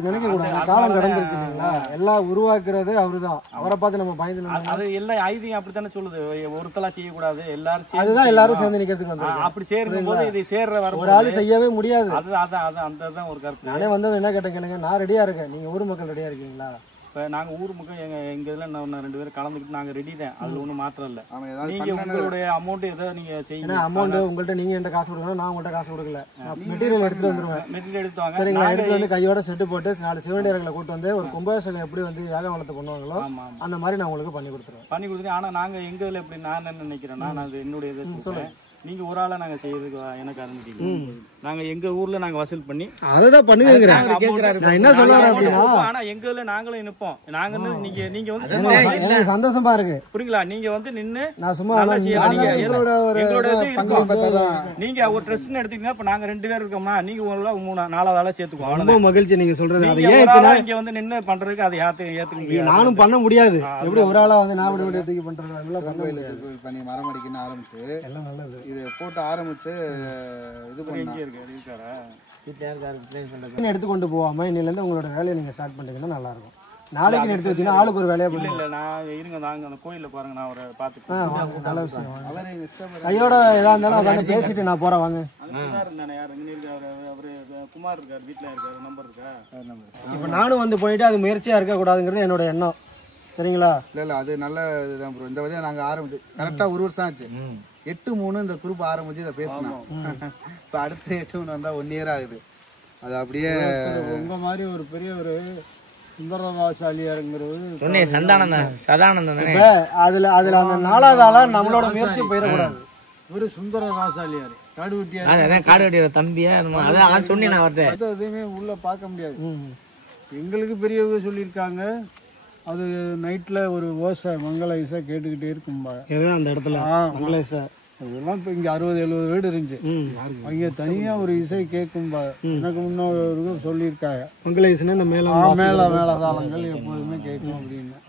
நினைக்க கூடாது. காலம் கடந்துருச்சு இல்லைங்களா, எல்லாம் உருவாக்குறது அவருதான். அவரை பார்த்து நம்ம பயந்து அது எல்லாம் ஐதீகம் அப்படித்தானே சொல்லுது. ஒருத்தலா செய்யக்கூடாது, எல்லாரும் அதுதான் எல்லாரும் சேர்ந்து நிக்கிறதுக்கு வந்து அப்படி சேர்க்கும் போது இது சேர்ற வர ஒரு ஆளு செய்யவே முடியாது. அதான் அந்த ஒரு கருத்து. நானே வந்தது என்ன கேட்டேன் கேளுங்க, நான் ரெடியா இருக்கேன். நீங்க ஊர் மக்கள் ரெடியா இருக்கீங்களா? இப்போ நாங்கள் ஊர் மக்கள் எங்கள் இதில் நான் 2 பேரும் கலந்துக்கிட்டு நாங்கள் ரெடி தான். அதில் ஒன்றும் மாற்றம் இல்லை. நீங்கள் உங்களுடைய அமௌண்ட் எதோ நீங்கள் செய்யணும். அமௌண்ட் உங்கள்கிட்ட நீங்கள் என்கிட்ட காசு கொடுக்கணும், நான் உங்கள்கிட்ட காசு கொடுக்கல. மெட்டீரியல் எடுத்துட்டு வந்துருவேன். மெட்டீரியல் எடுத்துவாங்க. சரிங்களா, எடுத்துட்டு வந்து கையோட செட்டு போட்டு 4 சிவனடியார்களை கூட்டு வந்து ஒரு கும்பாபிஷேகம் எப்படி வந்து யாகம் வளர்த்து பண்ணுவாங்களோ அந்த மாதிரி நான் உங்களுக்கு பண்ணி கொடுத்துருவேன். ஆனால் நாங்கள் எங்கள் இதில் எப்படி நான் என்ன நினைக்கிறேன்னா, நான் அது என்னுடைய இதை சொல்லுவேன். நீங்க ஒரு ஆளா நாங்க செய்யறதுக்கு எனக்கு ஆரம்பிச்சீங்க. நாங்க எங்க ஊர்ல நாங்க வசூல் பண்ணி அததான் பண்ணுவீங்க. நான் என்ன சொல்றேன் அப்படின்னா, ஆனா எங்க ஊர்ல நாங்களும் நிப்போம். நாங்க நீங்க வந்து சந்தோஷமா இருக்கு. புரியுங்களா? நீங்க வந்து நின்னு நான் சும்மா நீங்க ஒரு ட்ரெஸ் எடுத்தீங்கன்னா இப்ப நாங்க 2 பேர் இருக்கோம்னா நீங்க 3-4 ஆளா சேர்த்துக்குவோம். ரொம்ப மகிழ்ச்சி நீங்க சொல்றது. இங்க வந்து நின்னு பண்றதுக்கு அதை ஏத்துக்க முடியாது. நானும் பண்ண முடியாது. எப்படி ஒரு ஆளா வந்து நான் விட தூக்கி பண்றது மரம் அடிக்கணும்னு ஆரம்பிச்சு எல்லாம் நல்லது. இது போட்டு ஆரம்பிச்சு இது எடுத்து கொண்டு போகாம இன்னில இருந்து உங்களோட வேலையை நீங்க ஸ்டார்ட் பண்ணீங்கன்னா நல்லா இருக்கும். நாளைக்கு எடுத்து வச்சீங்கன்னா ஆளுக்கு ஒரு வேலையா போடுங்க. இல்ல நான் இருங்க, நாங்க அந்த கோயில்ல பாருங்க, நான் ஒரு பாத்துக்கிறேன். நல்ல விஷயம். கையோட ஏதா இருந்தாலும் உட்காந்து பேசிட்டு நான் போறேன் வாங்க. குமார் இருக்காரு, வீட்டுல இருக்காரு, நம்பர் இருக்கா? இப்ப நானும் வந்து போயிட்டு அது முயற்சியா இருக்க கூடாதுங்கிறது என்னோட எண்ணம். சரிங்களா? இல்ல அது நல்ல இதுதான் ப்ரோ. இந்த வழியா நாங்க ஆரம்பிச்சு கரெக்டா 1 வருஷம் ஆச்சு. 8-3 இந்த குரூப் ஆரம்பிச்சு இதை பேசணும். இப்ப அடுத்த 8-3 வந்தா 1 இயர் ஆகுது. அது அப்படியே உங்க மாதிரி ஒரு பெரிய ஒரு சுந்தரராசாலியாருங்கிறது அதுல அந்த 4வது ஆளா நம்மளோட முயற்சி போயிடக்கூடாது. ஒரு சுந்தரராசாலியார் காடு வெட்டியார் தம்பியா அதான் சொன்னேன். எதுவுமே உள்ள பார்க்க முடியாது. எங்களுக்கு பெரியவங்க சொல்லியிருக்காங்க, அது நைட்ல ஒரு ஓசை மங்கள இசை கேட்டுக்கிட்டே இருக்கும்பா. அந்த இடத்துல மங்கள இசை இதெல்லாம் இப்போ இங்கே 60-70 வீடு இருந்துச்சு. அங்கே தனியாக ஒரு இசை கேட்கும் எனக்கு முன்னோர்கள் சொல்லியிருக்காங்க. மங்களேசன் இந்த மேல மேளதாளங்கள் எப்போதுமே கேட்கும் அப்படின்னு.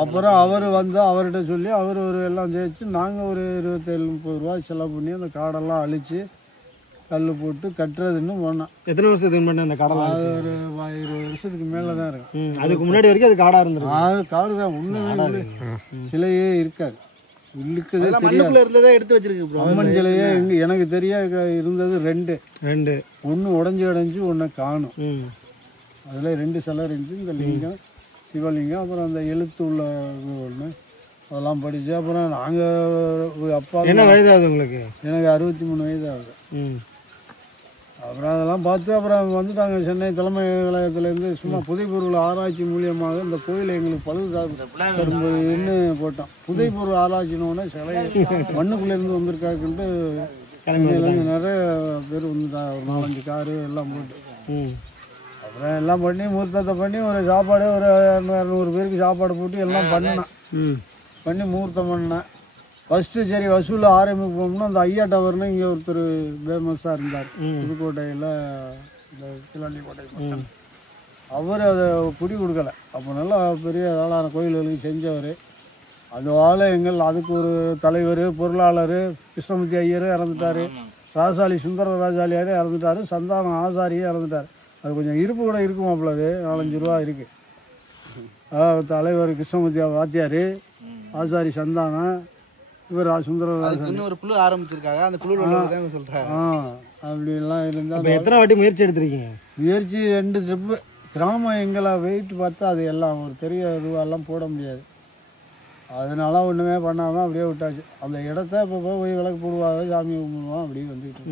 அப்புறம் அவர் வந்து அவர்கிட்ட சொல்லி அவர் ஒரு எல்லாம் ஜெயிச்சு நாங்கள் ஒரு 27-30 ரூபா செலவு பண்ணி அந்த காடெல்லாம் அழிச்சு கல் போட்டு கட்டுறதுன்னு போனோம். எத்தனை வருஷத்துக்கு முன்னாடி அந்த காடை? ஒரு 20 வருஷத்துக்கு மேலே தான் இருக்கு. அதுக்கு முன்னாடி வரைக்கும் அது காடாக இருந்திருக்கு. காடு தான் ஒன்றுமே சிலையே இருக்காது. மண்ணுக்குள்ள இருந்ததா எடுத்து வச்சிருக்கு. அம்மன் சிலையே எனக்கு தெரிய இருந்தது 2 ஒன்று உடஞ்சி ஒன்று காணும். அதில் 2 சிலை இருந்துச்சு. இந்த லிங்கம் சிவலிங்கம் அப்புறம் அந்த எழுத்து உள்ள ஒன்று அதெல்லாம் படிச்சு அப்புறம் நாங்கள் அப்பா. என்ன வயதாகுது உங்களுக்கு? எனக்கு 63 வயது ஆகுது. அப்புறம் அதெல்லாம் பார்த்து அப்புறம் வந்துட்டாங்க சென்னை தலைமை கழகத்திலேருந்து. சும்மா புதைப்பொருள் ஆராய்ச்சி மூலியமாக இந்த கோயிலை எங்களுக்கு பழுதுன்னு போட்டோம். புதைப்பொருள் ஆராய்ச்சினோடனே சிலை மண்ணுக்குள்ளேருந்து வந்திருக்காக்குன்ட்டு நிறைய பேர் வந்துட்டாங்க. ஒரு 4-5 காரு எல்லாம் போட்டு அப்புறம் எல்லாம் பண்ணி முகூர்த்தத்தை பண்ணி ஒரு சாப்பாடு ஒரு 200 பேருக்கு சாப்பாடு போட்டு எல்லாம் பண்ணி முகூர்த்தம் பண்ணேன். ஃபஸ்ட்டு சரி வசூல் ஆரம்பிப்போம்னா அந்த ஐயா டவர்னு இங்கே ஒருத்தர் ஃபேமஸாக இருந்தார் புதுக்கோட்டையில், இந்த கிளாண்டி கோட்டை பக்கம். அவர் அதை குடி கொடுக்கல. அப்போ நல்லா பெரிய ஆளான கோயில்களுக்கு செஞ்சவர். அது ஆளை அதுக்கு ஒரு தலைவர் பொருளாளர் கிருஷ்ணமூர்த்தி ஐயர் இறந்துட்டார். ராசாலி சுந்தர ராஜாலியார் இறந்துட்டார். சந்தானம் ஆசாரியே இறந்துட்டார். அது கொஞ்சம் இருப்பு கூட இருக்குமாப்பில். அது 4-5 ரூபா இருக்குது. தலைவர் கிருஷ்ணமூர்த்தி வாத்தியார், ஆசாரி சந்தானம், இவர் சுந்தரராஜன் ஒரு குழு ஆரம்பிச்சிருக்காங்க. அந்த குழு சொல்றாங்க. அப்படிலாம் இருந்தால் எத்தனை வாட்டி முயற்சி எடுத்திருக்கீங்க? முயற்சி 2 ட்ரிப்பு. கிராமம் எங்களை வெயிட் பார்த்தா அது எல்லாம் ஒரு பெரிய ரூபாயெல்லாம் போட முடியாது. அதனால ஒன்றுமே பண்ணாமல் அப்படியே விட்டாச்சு. அந்த இடத்த இப்போ போய் விளக்கு போடுவாங்க, சாமி கும்பிடுவோம், அப்படியே வந்துக்கிட்டு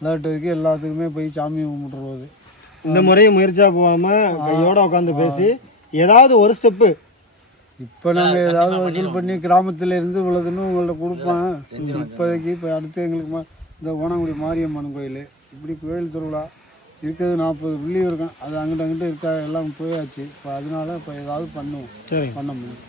விளையாட்டுக்கு எல்லாத்துக்குமே போய் சாமி கும்பிட்டுருவது. இந்த முறையும் முயற்சியாக போகாமல் கையோட உட்காந்து பேசி ஏதாவது ஒரு ஸ்டெப்பு இப்போ நாங்கள் ஏதாவது வசூல் பண்ணி கிராமத்தில் இருந்து இவ்வளோதுன்னு உங்கள்ட்ட கொடுப்பேன். இப்போதைக்கு இப்போ அடுத்து எங்களுக்கு இந்த ஓணாங்குடி மாரியம்மன் கோயில் இப்படி கோயில் திருவிழா இருக்கிறது 40 புள்ளி இருக்கும். அது அங்கிட்ட இருக்கா எல்லாம் போயாச்சு. இப்போ அதனால இப்போ ஏதாவது பண்ணுவோம். சரி, பண்ண முடியும்.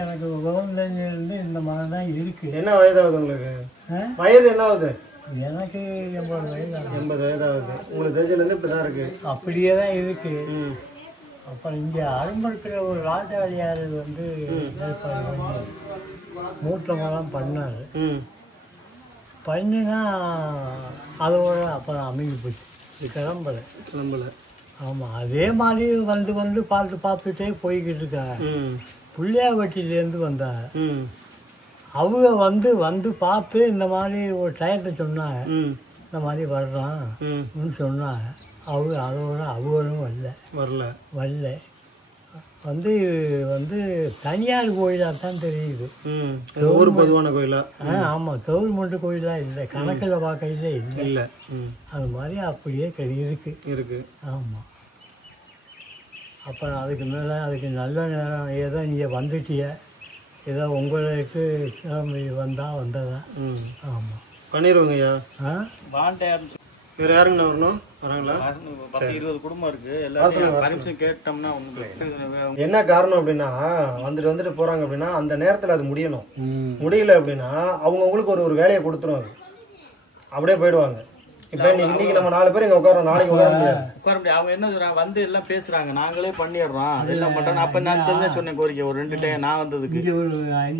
எனக்கு குழந்தைலேருந்து இந்த மாதிரி தான் இருக்குது. என்ன வயதாகுது உங்களுக்கு? வயது என்ன ஆகுது? எனக்கு 80 வயது. 80 வயதாகுது. உங்களுக்கு தெரிஞ்சதுலேருந்து இப்படி தான் இருக்குது? அப்படியே தான் இருக்குது. அப்புறம் இங்கே அரும்படுக்கிற ஒரு ராஜாளியார் வந்து ஏற்பாடு பண்ணி மூட்டமெல்லாம் பண்ணார். பண்ணினா அதோட அப்புறம் அமைஞ்சு போச்சு. கிளம்பலை. ஆமாம், அதே மாதிரி வந்து பார்த்துட்டே போய்கிட்டு இருக்காங்க. புள்ளியாவட்டிலேருந்து வந்தாங்க. அவங்க வந்து பார்த்து இந்த மாதிரி ஒரு டயத்தை சொன்னாங்க. இந்த மாதிரி வர்றான்னு சொன்னாங்க. அதோட அவங்களும் வரல. வந்து தனியார் கோயிலாக தான் தெரியுது. ஒரு பொதுவான கோயிலா? ஆமாம், கவர்மெண்ட் கோயிலாக இல்லை. கணக்கில் பார்க்கையில இல்லை. அது மாதிரி அப்படியே இருக்கு. ஆமாம். அப்புறம் அதுக்கு மேலே அதுக்கு நல்ல நேரம் ஏதோ நீங்கள் வந்துட்டிய ஏதோ உங்களுக்கு கிளம்பி வந்ததா. ஆமாம், பண்ணிடுவோங்க ஐயா. வேற யாருங்கண்ணா வரணும்? வராங்களா? 10-20 குடும்பம் இருக்கு. எல்லாரும் கேட்டோம்னா என்ன காரணம் அப்படின்னா வந்துட்டு போறாங்க அப்படின்னா அந்த நேரத்துல அது முடியல அப்படின்னா அவங்களுக்கு ஒரு வேலையை கொடுத்துரும். அது அப்படியே போயிடுவாங்க. இப்ப இன்னைக்கு நம்ம 4 பேர் இங்க உட்காரோம், நாளைக்கு உட்கார முடியாது. அவங்க என்ன சொல்றாங்க, வந்து எல்லாம் பேசுறாங்க, நாங்களே பண்ணிடுறோம் எல்லாம் பண்றோம். அப்ப நான் சொன்னேன் கோரிக்கை, ஒரு 2 டைம் நான் வந்ததுக்கு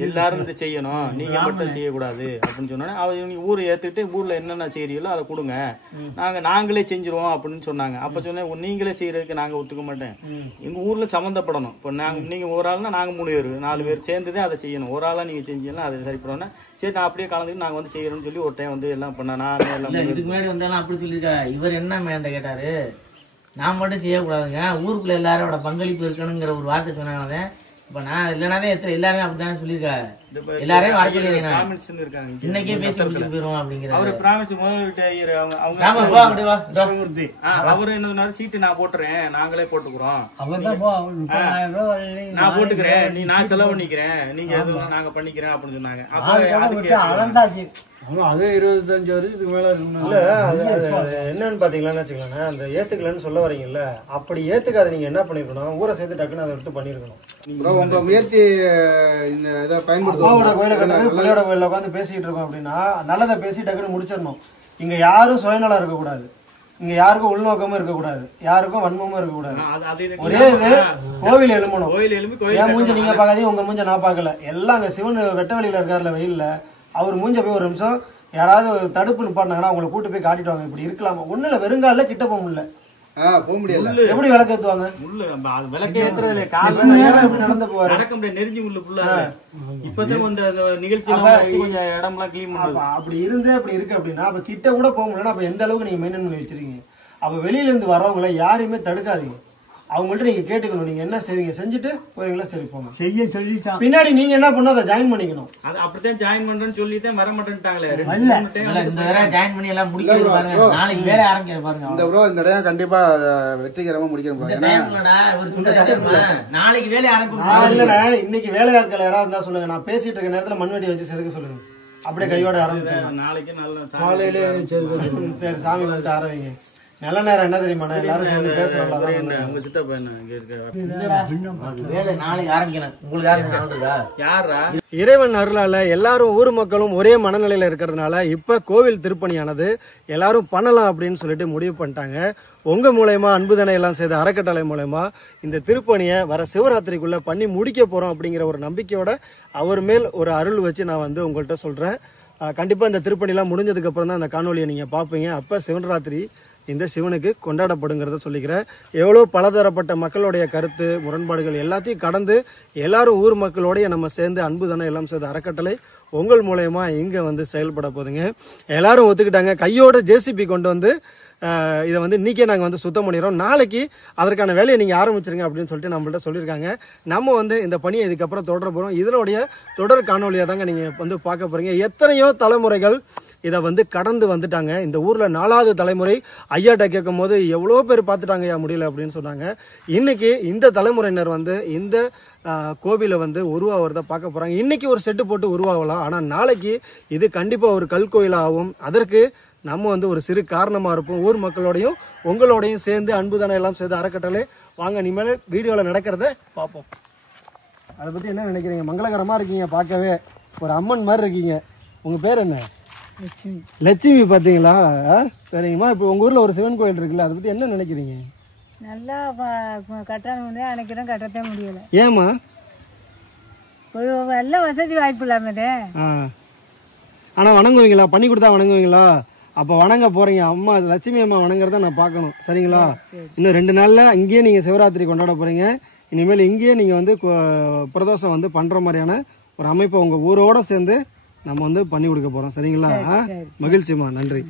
எல்லாரும் இது செய்யணும், நீங்க மட்டும் செய்யக்கூடாது அப்படின்னு சொன்னோன்னே அவங்க ஊரை ஏத்துக்கிட்டு ஊர்ல என்னென்ன செய்யறீங்களோ அதை கொடுங்க, நாங்களே செஞ்சிருவோம் அப்படின்னு சொன்னாங்க. அப்ப சொன்னேன், நீங்களே செய்யறதுக்கு நாங்க ஒத்துக்க மாட்டேன், எங்க ஊர்ல சம்மந்தப்படணும். இப்போ நீங்க ஒரு ஆள்னா நாங்க 3 பேர் 4 பேர் சேர்ந்துதான் அதை செய்யணும். ஒரு ஆளா நீங்க செஞ்சீங்கன்னா அது சரிப்படணும். சரி, நான் அப்படியே கலந்துட்டு நாங்க வந்து செய்யறோம்னு சொல்லி ஒரு டைம் வந்து எல்லாம் பண்ண. நான் இதுக்கு முன்னாடி வந்தாலும் அப்படி சொல்லியிருக்கா. இவர் என்ன மேண்ட கேட்டாரு, நான் மட்டும் செய்யக்கூடாதுங்க, ஊருக்குள்ள எல்லாரோட பங்களிப்பு இருக்கணுங்கிற ஒரு வார்த்தை சொன்னாங்க. இப்ப நான் இல்லைனாலே எல்லாருமே அப்படித்தானே சொல்லியிருக்காங்க. எல்லாரையும் வர சொல்லிருக்கேன். இருக்காங்க இன்னைக்கே பேசி முடிச்சுட்டு போயிரும் அப்படிங்கிற அவரு பிராமிஸ் முதல்கிட்ட அவங்க அவரு என்ன சொன்னாரு, சீட்டு நான் போட்டுறேன், நாங்களே போட்டுக்கிறோம், நான் போட்டுக்கிறேன், நான் செலவு பண்ணிக்கிறேன், நீங்க எதுவும் நாங்க பண்ணிக்கிறேன் அப்படின்னு சொன்னாங்க. அதே 25 வருஷத்துக்கு மேல இருக்கணும். இல்ல அது என்னன்னு பாத்தீங்களான்னு வச்சுக்கலாங்க, அந்த ஏத்துக்கலன்னு சொல்ல வரீங்கல்ல, அப்படி ஏத்துக்காத நீங்க என்ன பண்ணிருக்கணும், ஊரை சேர்த்து டக்குன்னு அதை எடுத்து பண்ணிருக்கணும். உங்க முயற்சி இதை பயன்படுத்துவோட கோயில உட்காந்து பேசிட்டு இருக்கோம் அப்படின்னா நல்லதை பேசி டக்குன்னு முடிச்சிடணும். இங்க யாரும் சுயநலம் இருக்கக்கூடாது, இங்க யாருக்கும் உள்நோக்கமும் இருக்கக்கூடாது, யாருக்கும் வன்மமும் இருக்கக்கூடாது. ஒரே இது கோவில் எழும்பணும். என் மூஞ்ச நீங்க பாக்காதீங்க, உங்க மூஞ்ச நான் பாக்கல. எல்லாம் அங்க சிவன் வெட்ட வெளியில இருக்காருல வெயில்ல, அவர் மூஞ்ச போய் ஒரு நிமிஷம் யாராவது தடுப்பு நிப்பாட்டினாங்கன்னா அவங்களை கூட்டு போய் காட்டிட்டு வாங்க. இப்படி இருக்கலாமா? ஒண்ணு இல்ல, வெறுங்கால கிட்ட போக முடியல, போக முடியல. எப்படி விளக்கு ஏத்துவாங்க? விளக்கு ஏத்துறதுல எப்படி நடந்து போவாரு? நடக்க முடியாது, நெருங்கி உள்ள ஃபுல்லா. இப்பதான் இந்த நிகழ்ச்சியில கொஞ்சம் இடம்லாம் கிளீன் பண்ணுது. அப்படி இருந்தே அப்படி இருக்கு அப்படின்னா அப்ப கிட்ட கூட போக முடியல. அப்ப எந்த அளவுக்கு நீங்க மெயின்டைன் பண்ணி வச்சிருக்கீங்க? அப்ப வெளியில இருந்து வரவங்களை யாரையுமே தடுக்காதீங்க. அவங்கள்ட்ட நீங்க கேட்டுக்கணும், நீங்க என்ன செய்வீங்க, செஞ்சுட்டு போறீங்களா, சரி போங்க செய்ய சொல்லிட்டான். பின்னாடி நீங்க என்ன பண்ணணும், அதை ஜாயின் பண்ணிக்கணும். அது அப்படித்தான் ஜாயின் பண்றேன்னு சொல்லிட்டு வர மாட்டேன்ட்டாங்களே. இந்த தடவை ஜாயின் பண்ணி எல்லாம் முடிக்கிறது பாருங்க, நாளைக்கு வேற ஆரம்பிக்கிற பாருங்க. இந்த ப்ரோ இந்த தடவை கண்டிப்பா வெற்றிகரமா முடிக்கிறோம். நாளைக்கு வேலை ஆரம்பிக்கும். இன்னைக்கு வேலையாட்கள் யாராவது இருந்தா சொல்லுங்க, நான் பேசிட்டு இருக்க நேரத்துல மண்வெட்டி வச்சு செதுக்க சொல்லுங்க. அப்படியே கையோட ஆரம்பிச்சு நாளைக்கு நல்ல காலையில சரி சாமி வந்துட்டு ஆரம்பிங்க. நல்ல நேரம் என்ன தெரியுமா, எல்லாரும் சேர்ந்து பேசுறோம். இறைவன் அருளால எல்லாரும் ஊர் மக்களும் ஒரே மனநிலையில இருக்கிறதுனால இப்ப கோவில் திருப்பணியானது எல்லாரும் பண்ணலாம் அப்படின்னு சொல்லிட்டு முடிவு பண்ணிட்டாங்க. உங்க மூலயமா அன்புதனை எல்லாம் செய்த அறக்கட்டளை மூலயமா இந்த திருப்பணியை வர சிவராத்திரிக்குள்ள பண்ணி முடிக்க போறோம் அப்படிங்கிற ஒரு நம்பிக்கையோட அவர் மேல் ஒரு அருள் வச்சு நான் வந்து உங்கள்கிட்ட சொல்றேன். கண்டிப்பா இந்த திருப்பணிலாம் முடிஞ்சதுக்கு அப்புறம் தான் அந்த காணொலியை நீங்க பாப்பீங்க. அப்ப சிவராத்திரி இந்த சிவனுக்கு கொண்டாடப்படுங்கிறத சொல்லிக்கிறேன். எவ்வளோ பலதரப்பட்ட மக்களுடைய கருத்து முரண்பாடுகள் எல்லாத்தையும் கடந்து எல்லாரும் ஊர் மக்களோடைய நம்ம சேர்ந்து அன்புதனை எல்லாம் சேர்ந்து அறக்கட்டளை உங்கள் மூலயமா இங்க வந்து செயல்பட போதுங்க. எல்லாரும் ஒத்துக்கிட்டாங்க. கையோட ஜேசிபி கொண்டு வந்து இதை வந்து இன்னைக்கே நாங்கள் வந்து சுத்தம் பண்ணிடுறோம். நாளைக்கு அதற்கான வேலையை நீங்கள் ஆரம்பிச்சிருங்க அப்படின்னு சொல்லிட்டு நம்மள்ட்ட சொல்லியிருக்காங்க. நம்ம வந்து இந்த பணியை இதுக்கப்புறம் தொடர போகிறோம். இதனுடைய தொடர் காணொலியாக தாங்க நீங்கள் வந்து பார்க்க போகிறீங்க. எத்தனையோ தலைமுறைகள் இதை வந்து கடந்து வந்துட்டாங்க. இந்த ஊரில் 4வது தலைமுறை ஐயாட்ட கேட்கும் போது எவ்வளோ பேர் பார்த்துட்டாங்க, ஐயா முடியல அப்படின்னு சொன்னாங்க. இன்னைக்கு இந்த தலைமுறையினர் வந்து இந்த கோவிலை வந்து உருவாகிறத பார்க்க போகிறாங்க. இன்னைக்கு ஒரு செட்டு போட்டு உருவாகலாம், ஆனால் நாளைக்கு இது கண்டிப்பாக ஒரு கல் கோயிலாகும். அதற்கு நம்ம வந்து ஒரு சிறு காரணமாக இருப்போம். ஊர் மக்களோடையும் உங்களோடையும் சேர்ந்து அன்புதானே எல்லாம் சேர்ந்து அறக்கட்டளை வாங்க இனிமேல் வீடியோவில் நடக்கிறத பார்ப்போம். அதை பற்றி என்ன நினைக்கிறீங்க? மங்களகரமாக இருக்கீங்க, பார்க்கவே ஒரு அம்மன் மாதிரி இருக்கீங்க. உங்கள் பேர் என்ன? லட்சுமி. பார்த்தீங்களா? சரிங்கம்மா. இப்போ உங்கள் ஊரில் ஒரு சிவன் கோயில் இருக்குல்ல, அதை பற்றி என்ன நினைக்கிறீங்க? நல்லா கட்டணும் நினைக்கிறேன், கட்டத்தே முடியலை. ஏம்மா? ஒரு நல்ல வசதி வாய்ப்பு இல்லாமதே. ஆனால் வணங்குவீங்களா? பண்ணி கொடுத்தா வணங்குவீங்களா? அப்போ வணங்க போறீங்க. அம்மா லட்சுமி அம்மா வணங்குறத நான் பார்க்கணும், சரிங்களா? இன்னும் 2 நாள்ல இங்கேயே நீங்க சிவராத்திரி கொண்டாட போறீங்க. இனிமேல் இங்கேயே நீங்க வந்து பிரதோஷம் வந்து பண்ற மாதிரியான ஒரு அமைப்பை உங்க ஊரோட சேர்ந்து நம்ம வந்து பண்ணி கொடுக்க போறோம், சரிங்களா? மகிழ்ச்சிமா, நன்றி.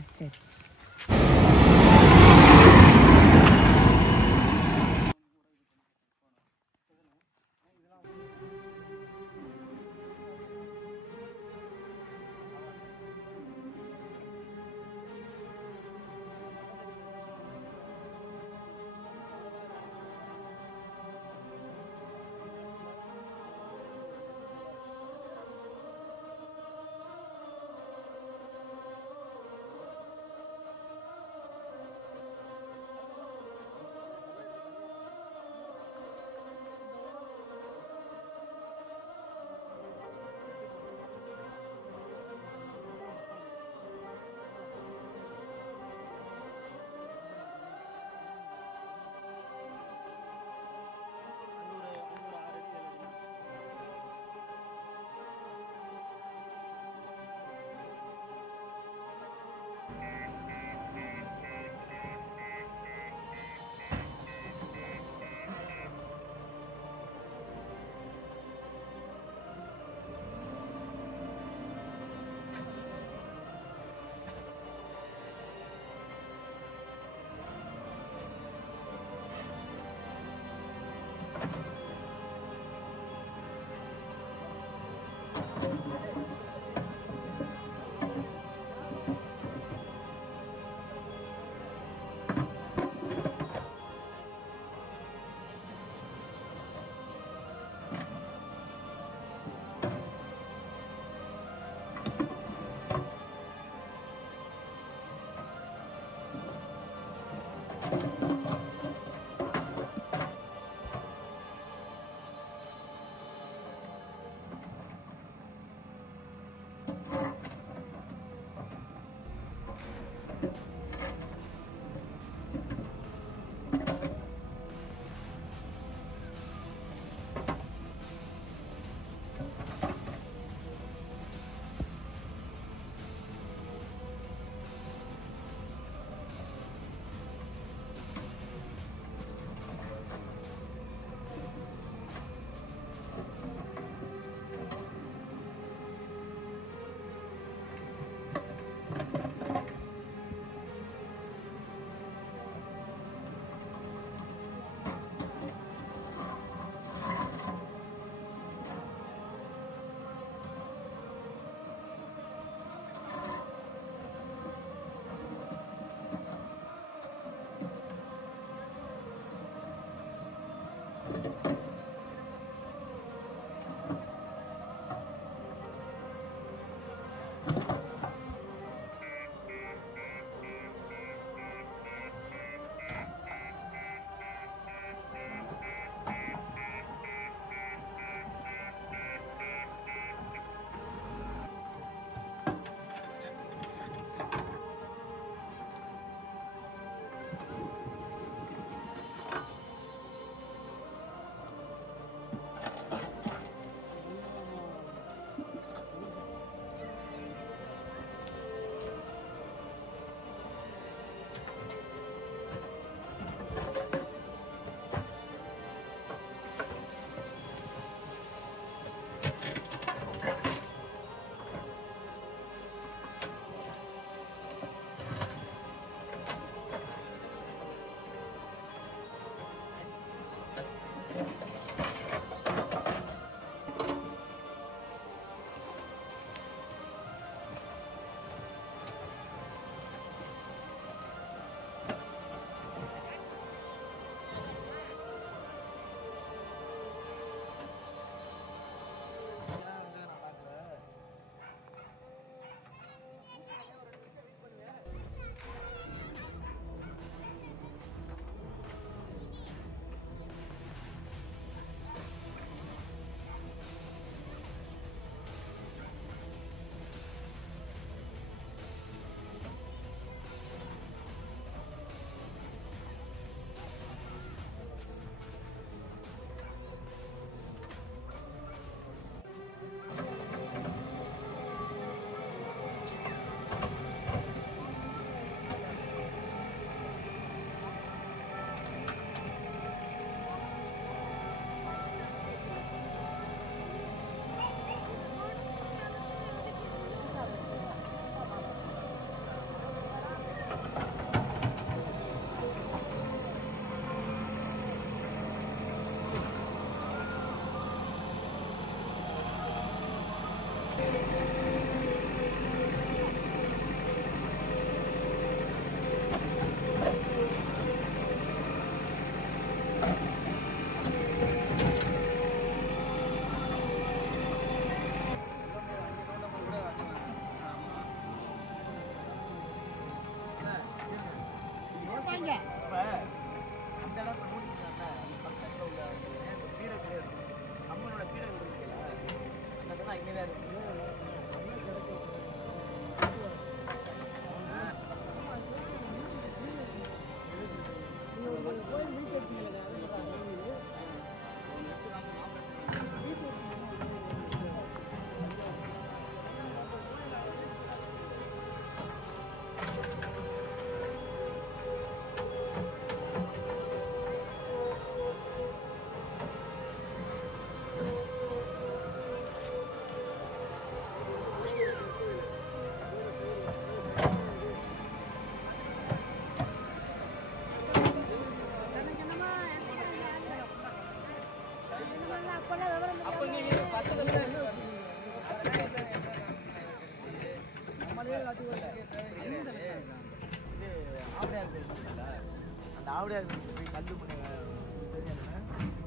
அந்த ஆவடியார் போய் கல்லு பண்ண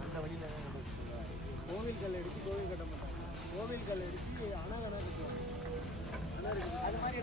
அந்த வழியில கோவில் கல் அடிச்சு கோவில் கட்ட மாட்டாங்க. கோவில் கல் அடிச்சு அணை அது மாதிரி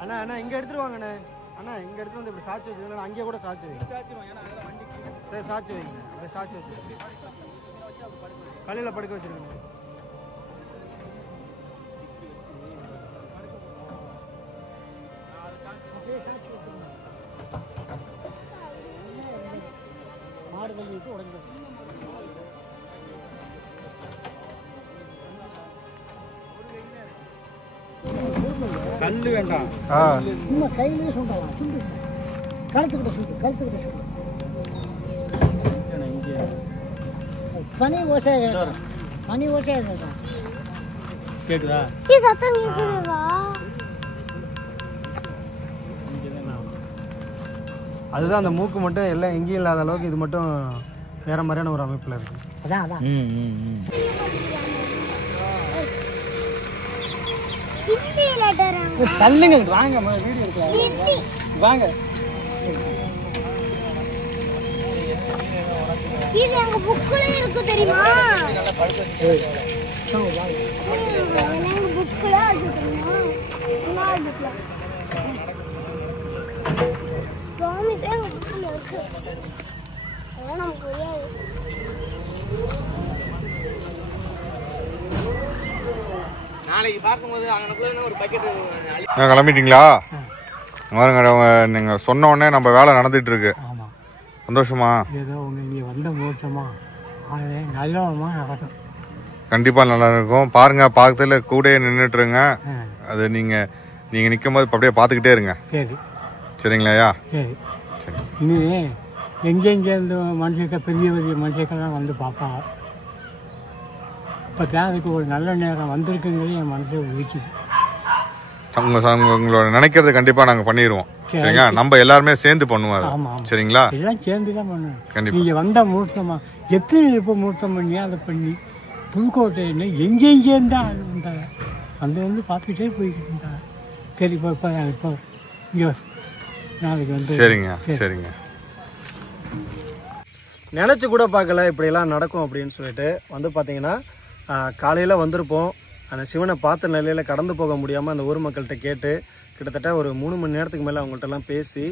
அண்ணா அண்ணா இங்கே எடுத்துட்டு வாங்கண்ணே. அண்ணா இங்கே எடுத்துட்டு வந்து இப்படி சாட்சி வச்சுருக்கேன். அங்கேயே கூட சாட்சி வைங்க. சரி சாட்சி வைங்க. அப்படியே சாட்சி வச்சுருக்கேன். கல்லில் படுக்க வச்சுருக்கேன். இருக்கு உடஞ்சி கல்லு வேண்டாம். சும்மா கையிலேயே சுண்டலாம். சுண்டு கழுத்துக்கிட்ட சுண்டு பனி ஓசை கேட்கும். கேக்குதா? சத்தம் கேக்குதா? அதுதான் அந்த மூக்கு மட்டும் எல்லாம் எங்கேயும் இல்லாத அளவுக்கு இது மட்டும் வேற மாதிரியான ஒரு அமைப்பில் இருக்கு. அதான் தள்ளுங்க வாங்க வீடியோ எடுக்கலாம் வாங்க. இது எங்க புக்ல இருக்கு தெரியுமா? எங்க புக்ல இருக்கு தெரியுமா? நான் புக்ல ப்ராமிஸ் எங்க புக்ல இருக்கு. ஆனா நமக்கு தெரியாது. நாளைக்கு பார்க்கும்போது அங்கனக்குள்ள ஒரு பக்கெட் கிளம்பிட்டீங்களா? பாருங்க, நீங்க சொன்ன உடனே நம்ம வேலை நடந்துட்டு இருக்கு. சந்தோஷமா? ஏதோ நீங்க வந்த மூட்டமா நல்லமா நடக்கும். கண்டிப்பா நல்லா இருக்கும். பாருங்க, பக்கத்துல கூட நின்றுட்டுருங்க. அது நீங்க நிக்கும் போது அப்படியே பாத்துக்கிட்டே இருங்க. சரி சரிங்களாயா? சரி சரி. இனி எங்கெங்கே இந்த மனுஷக்க பெரிய பெரிய மனுஷக்கெல்லாம் வந்து பார்ப்பாங்க. இப்போ அதுக்கு ஒரு நல்ல நேரம் வந்திருக்குங்கிறது என் மனசை உதிக்குது. உங்களோட நினைக்கிறது கண்டிப்பா நாங்க பண்ணிடுவோம். சரிங்களா? நம்ம எல்லாருமே சேர்ந்து பண்ணுவோம். ஆமாம் சரிங்களா? எல்லாம் சேர்ந்து தான் பண்ணுவோம். கண்டிப்பா. நீங்க வந்த முகூர்த்தமா எத்தனை இப்போ முகூர்த்தம் பண்ணி அதை பண்ணி புதுக்கோட்டையில் எங்கெங்கே இருந்தா வந்தாங்க. வந்து பார்த்துக்கிட்டே போய்கிட்டு இருந்தாங்க. சரி இப்போ இங்கே நாளைக்கு வந்து சரிங்க சரிங்க. நினச்சி கூட பார்க்கல இப்படியெல்லாம் நடக்கும் அப்படின்னு சொல்லிட்டு வந்து பார்த்தீங்கன்னா காலையில் வந்திருப்போம். அந்த சிவனை பார்த்த நிலையில் கடந்து போக முடியாமல் அந்த ஊர் மக்கள்கிட்ட கேட்டு கிட்டத்தட்ட ஒரு 3 மணி நேரத்துக்கு மேலே அவங்கள்ட்டலாம் பேசி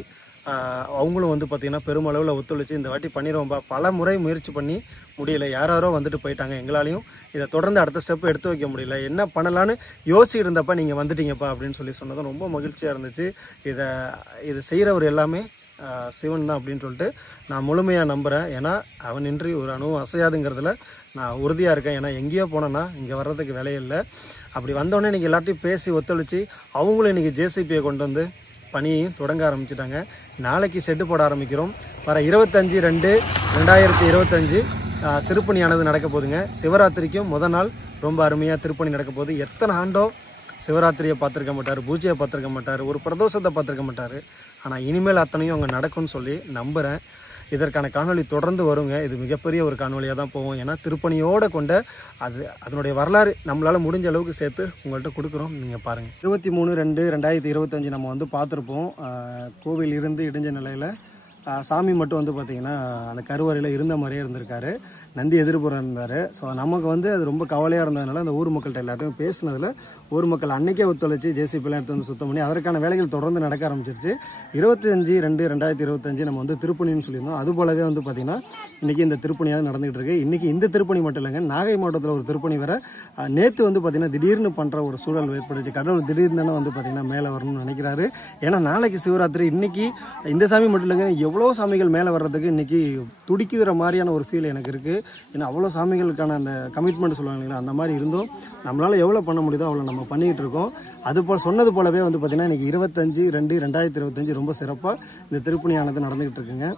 அவங்களும் வந்து பார்த்திங்கன்னா பெருமளவில் ஒத்துழைச்சி இந்த வாட்டி பண்ணிடுவோம்பா, பல முறை முயற்சி பண்ணி முடியல. யாரோ வந்துட்டு போயிட்டாங்க. எங்களாலையும் இதை தொடர்ந்து அடுத்த ஸ்டெப் எடுத்து வைக்க முடியல. என்ன பண்ணலான்னு யோசிச்சு இருந்தப்ப நீங்கள் வந்துட்டீங்கப்பா அப்படின்னு சொல்லி சொன்னதும் ரொம்ப மகிழ்ச்சியாக இருந்துச்சு. இது செய்கிறவர் எல்லாமே சிவன் தான் அப்படின்னு சொல்லிட்டு நான் முழுமையாக நம்புகிறேன். ஏன்னா அவன் இன்றி ஒரு அணுவும் அசையாதுங்கிறதுல நான் உறுதியாக இருக்கேன். ஏன்னா எங்கேயோ போனேன்னா இங்கே வர்றதுக்கு வேலையில்லை. அப்படி வந்தோடனே இன்றைக்கி எல்லாத்தையும் பேசி ஒத்துழைச்சி அவங்களும் இன்றைக்கி ஜேசிபியை கொண்டு வந்து பணியையும் தொடங்க ஆரம்பிச்சிட்டாங்க. நாளைக்கு ஷெட்டு போட ஆரம்பிக்கிறோம். வர 25/2/2025 திருப்பணியானது நடக்க போகுதுங்க. சிவராத்திரிக்கும் முதல் நாள் ரொம்ப அருமையாக திருப்பணி நடக்க போகுது. எத்தனை ஆண்டோ சிவராத்திரியை பார்த்துருக்க மாட்டார், பூஜையை பார்த்துருக்க மாட்டார், ஒரு பிரதோஷத்தை பார்த்துருக்க மாட்டார். ஆனால் இனிமேல் அத்தனையும் அங்கே நடக்கும்னு சொல்லி நம்புகிறேன். இதற்கான காணொலி தொடர்ந்து வருங்க. இது மிகப்பெரிய ஒரு காணொலியாக தான் போகும். ஏன்னா திருப்பணியோடு கொண்ட அதனுடைய வரலாறு நம்மளால் முடிஞ்ச அளவுக்கு சேர்த்து உங்கள்கிட்ட கொடுக்குறோம். நீங்கள் பாருங்கள். 23/2/2025 நம்ம வந்து பார்த்துருப்போம். கோவில் இருந்து இடிஞ்ச நிலையில் சாமி மட்டும் வந்து பார்த்திங்கன்னா அந்த கருவறையில் இருந்த மாதிரியே இருந்திருக்காரு. நந்தி எதிர்ப்புறம் இருந்தார். ஸோ நமக்கு வந்து அது ரொம்ப கவலையாக இருந்ததுனால அந்த ஊர் மக்கள்கிட்ட எல்லாத்தையும் பேசினதில் ஊர் மக்கள் அன்றைக்கே ஒத்துழைச்சி ஜேசிபிலாம் எடுத்து வந்து சுத்தம் பண்ணி அதற்கான வேலைகள் தொடர்ந்து நடக்க ஆரம்பிச்சிருச்சு. 25/2/2025 நம்ம வந்து திருப்பணின்னு சொல்லியிருந்தோம். அது போலவே வந்து பார்த்திங்கன்னா இன்றைக்கி இந்த திருப்பணியாக நடந்துகிட்டு இருக்கு. இன்றைக்கி இந்த திருப்பணி மட்டும் இல்லைங்க, நாகை மாவட்டத்தில் ஒரு திருப்பணி வர நேற்று வந்து பார்த்திங்கன்னா திடீர்னு பண்ணுற ஒரு சூழல் ஏற்படுச்சு. கடவுள் திடீர்னு வந்து பார்த்திங்கன்னா மேலே வரணும்னு நினைக்கிறாரு. ஏன்னா நாளைக்கு சிவராத்திரி. இன்றைக்கி இந்த சாமி மட்டும் இல்லைங்க, எவ்வளோ சாமிகள் மேலே வர்றதுக்கு இன்றைக்கி துடிக்கிற மாதிரியான ஒரு ஃபீல் எனக்கு இருக்குது. ஏன்னா அவ்வளோ சாமிகளுக்கான அந்த கமிட்மெண்ட் சொல்லுவாங்க இல்லைங்களா, அந்த மாதிரி இருந்தும் நம்மளால் எவ்வளோ பண்ண முடியுதோ அவ்வளோ நம்ம பண்ணிகிட்டு இருக்கோம். அதுபோல் சொன்னது போலவே வந்து பார்த்திங்கன்னா இன்றைக்கி 25/2/2025 ரொம்ப சிறப்பாக இந்த திருப்பணியானது நடந்துகிட்டு இருக்குங்க.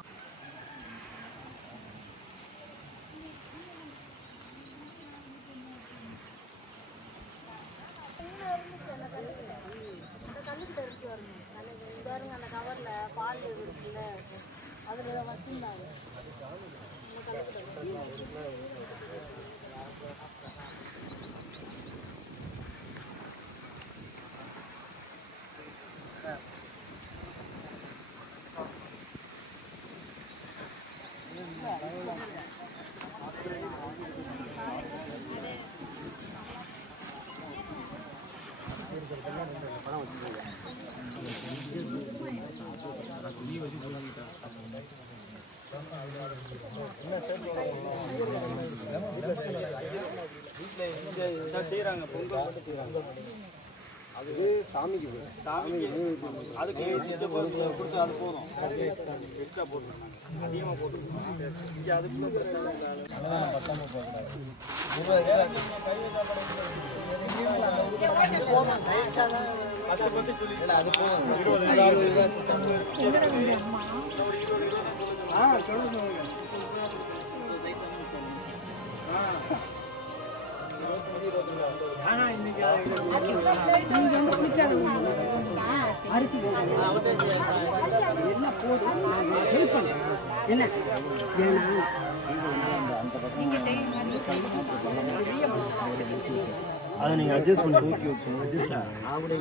அது சாமிக்கு அதுக்கு கொடுத்து அது போதும் எக்ஸ்ட்ரா போட்டுருந்தாங்க அதிகமாக போட்டுருக்கோம் இங்கே அதுக்கு அது அரிசி என்ன போதும் ஹெல்ப் பண்ண என்ன அதை நீங்கள் அட்ஜஸ்ட் பண்ணி தூக்கி வச்சு ஆவுடைய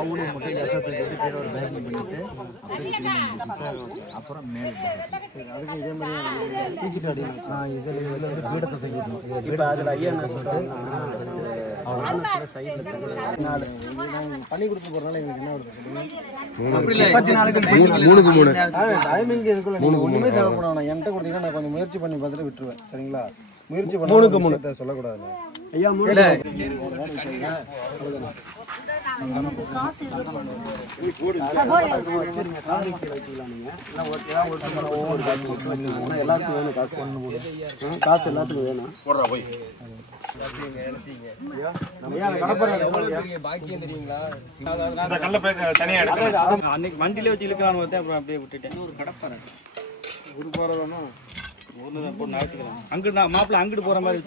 ஆவுடைய மட்டும் ரசத்தை கீழே ஒரு பேக்கிங் பண்ணிட்டு அப்புறம் மேல் அதுக்கு இதே மாதிரி தூக்கிட்டு அடிக்கணும். இதில் வந்து பீடத்தை செய்யணும். இப்போ அதில் ஐயா என்ன சொல்கிறேன் பண்ணி கொடுத்து போகிறனால எங்களுக்கு என்ன வருது டைமிங் இதுக்குள்ள நீங்கள் ஒன்றுமே தேவைப்படாது. என்கிட்ட கொடுத்தீங்கன்னா நான் கொஞ்சம் முயற்சி பண்ணி பார்த்துட்டு விட்டுருவேன். சரிங்களா? முயற்சி பண்ண 3 சொல்லக்கூடாது ஐயா. எல்லாத்துக்கும் வேணும் காசு. காசு எல்லாத்துக்கும் வேணும். அன்னைக்கு வண்டியில வச்சு இழுக்கலான்னு பார்த்தேன். அப்புறம் அப்படியே விட்டுட்டேன். ஒரு கடப்பாறை ஒரு போற வேணும். அங்கிட்டு மாப்பிள்ள அங்கிட்டு போற மாதிரி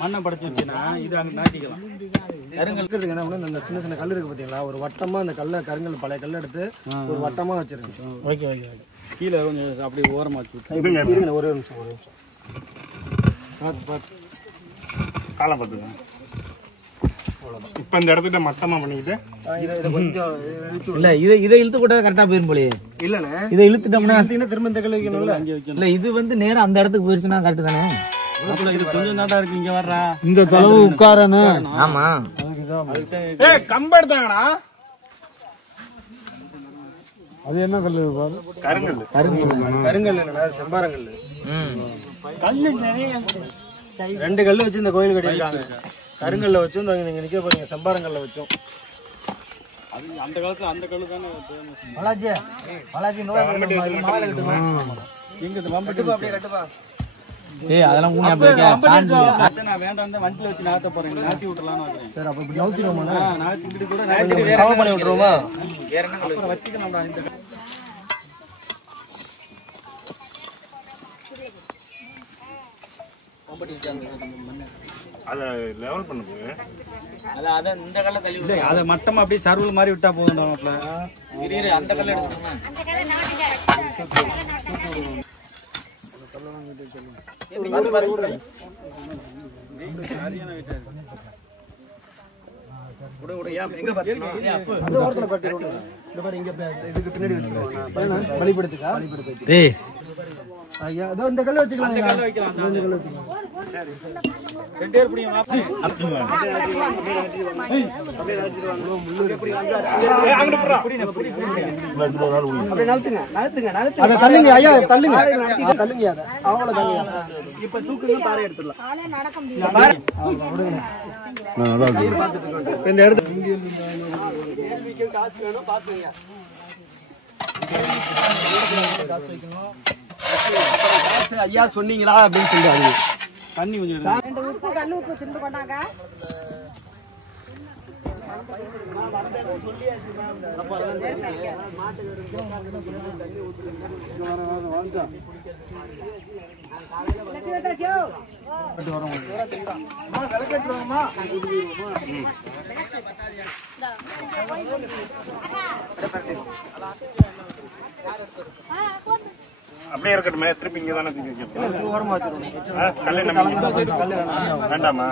மண்ணை படைச்சு வச்சுன்னா இது அங்க நாட்டிக்கலாம். சின்ன சின்ன கல் இருக்கு பாத்தீங்களா? ஒரு வட்டமா அந்த கல்ல கருங்கல் பழைய கல் எடுத்து ஒரு வட்டமா வச்சிருக்கேன். Okay okay. கீழே கொஞ்சம் அப்படி ஓரமா வச்சு ஒரு நிமிஷம் காலம் பார்த்துங்க. இப்ப இந்த இடத்துல மட்டமா பண்ணிக்கிட்டு இல்ல இதை இழுத்து போட்டா கரெக்டா போயிரும் போலயே. இல்லண்ணே இதை இழுத்துட்டோம்னா திரும்ப இந்த கல் வைக்கணும்ல. இல்ல இது வந்து நேரம் அந்த இடத்துக்கு போயிருச்சுன்னா கரெக்ட் தானே? இது கொஞ்சம் நாட்டா இருக்கு. இங்க வர்றா இந்த தளவு உட்காரணும். ஆமா கம்ப எடுத்தாங்கண்ணா. அது என்ன கல்? கருங்கல். கருங்கல் இல்லைண்ணா, செம்பாரங்கல். கல்லு நிறைய 2 கல் வச்சு இந்த கோயில் கட்டியிருக்காங்க. கருங்கல்ல வச்சும் நீங்க நிக்க போறீங்க, செம்பாரங்கல்ல வச்சோம். அது அந்த காலத்துல அந்த கல்லு தானே. பாலாஜி பாலாஜி எங்க வம்பட்டு அப்படியே கட்டுப்பா. ஏய் அதெல்லாம் ஊனி அப்படியே சாஞ்சி நான் வேண்டாம் அந்த வண்டில வச்சு நாட்ட போறேன். நாட்டி விட்டுறலாம்னு வரேன். சரி அப்ப இப்படி நவுத்திரோமா? நாட்டி கூட நாட்டி வேற பண்ணி விட்டுறோமா? வேற என்ன கல்லு வச்சிக்கலாம்டா. இந்த அத லெவல் பண்ணுங்க. அத இந்த கல்ல தள்ளி விடு. அத மட்டமா அப்படியே சர்வல் மாதிரி விட்டா போதும்டா மாப்ள. இரு அந்த கல்ல எடுத்துறோமா? அந்த கல்ல நாட்டிங்க. இந்த கல்ல வச்சுக்கலாம். தள்ளுங்க ஐயா, தள்ளுங்க தள்ளுங்க. இப்ப தூக்குங்க, பாறை எடுத்துடலாம். இந்த இடத்துல காசு வேணும் பாத்துங்க. காசு வைக்கணும். ஐயா சொன்னீங்களா அப்படின்னு சொல்லுவாங்க. தண்ணி கொஞ்சம் உப்பு கண்ணு உப்பு சிந்து கொண்டாங்க. அப்படியே இருக்கட்டுமே. திருப்பி இங்க தானே ஓரமா வேண்டாமா?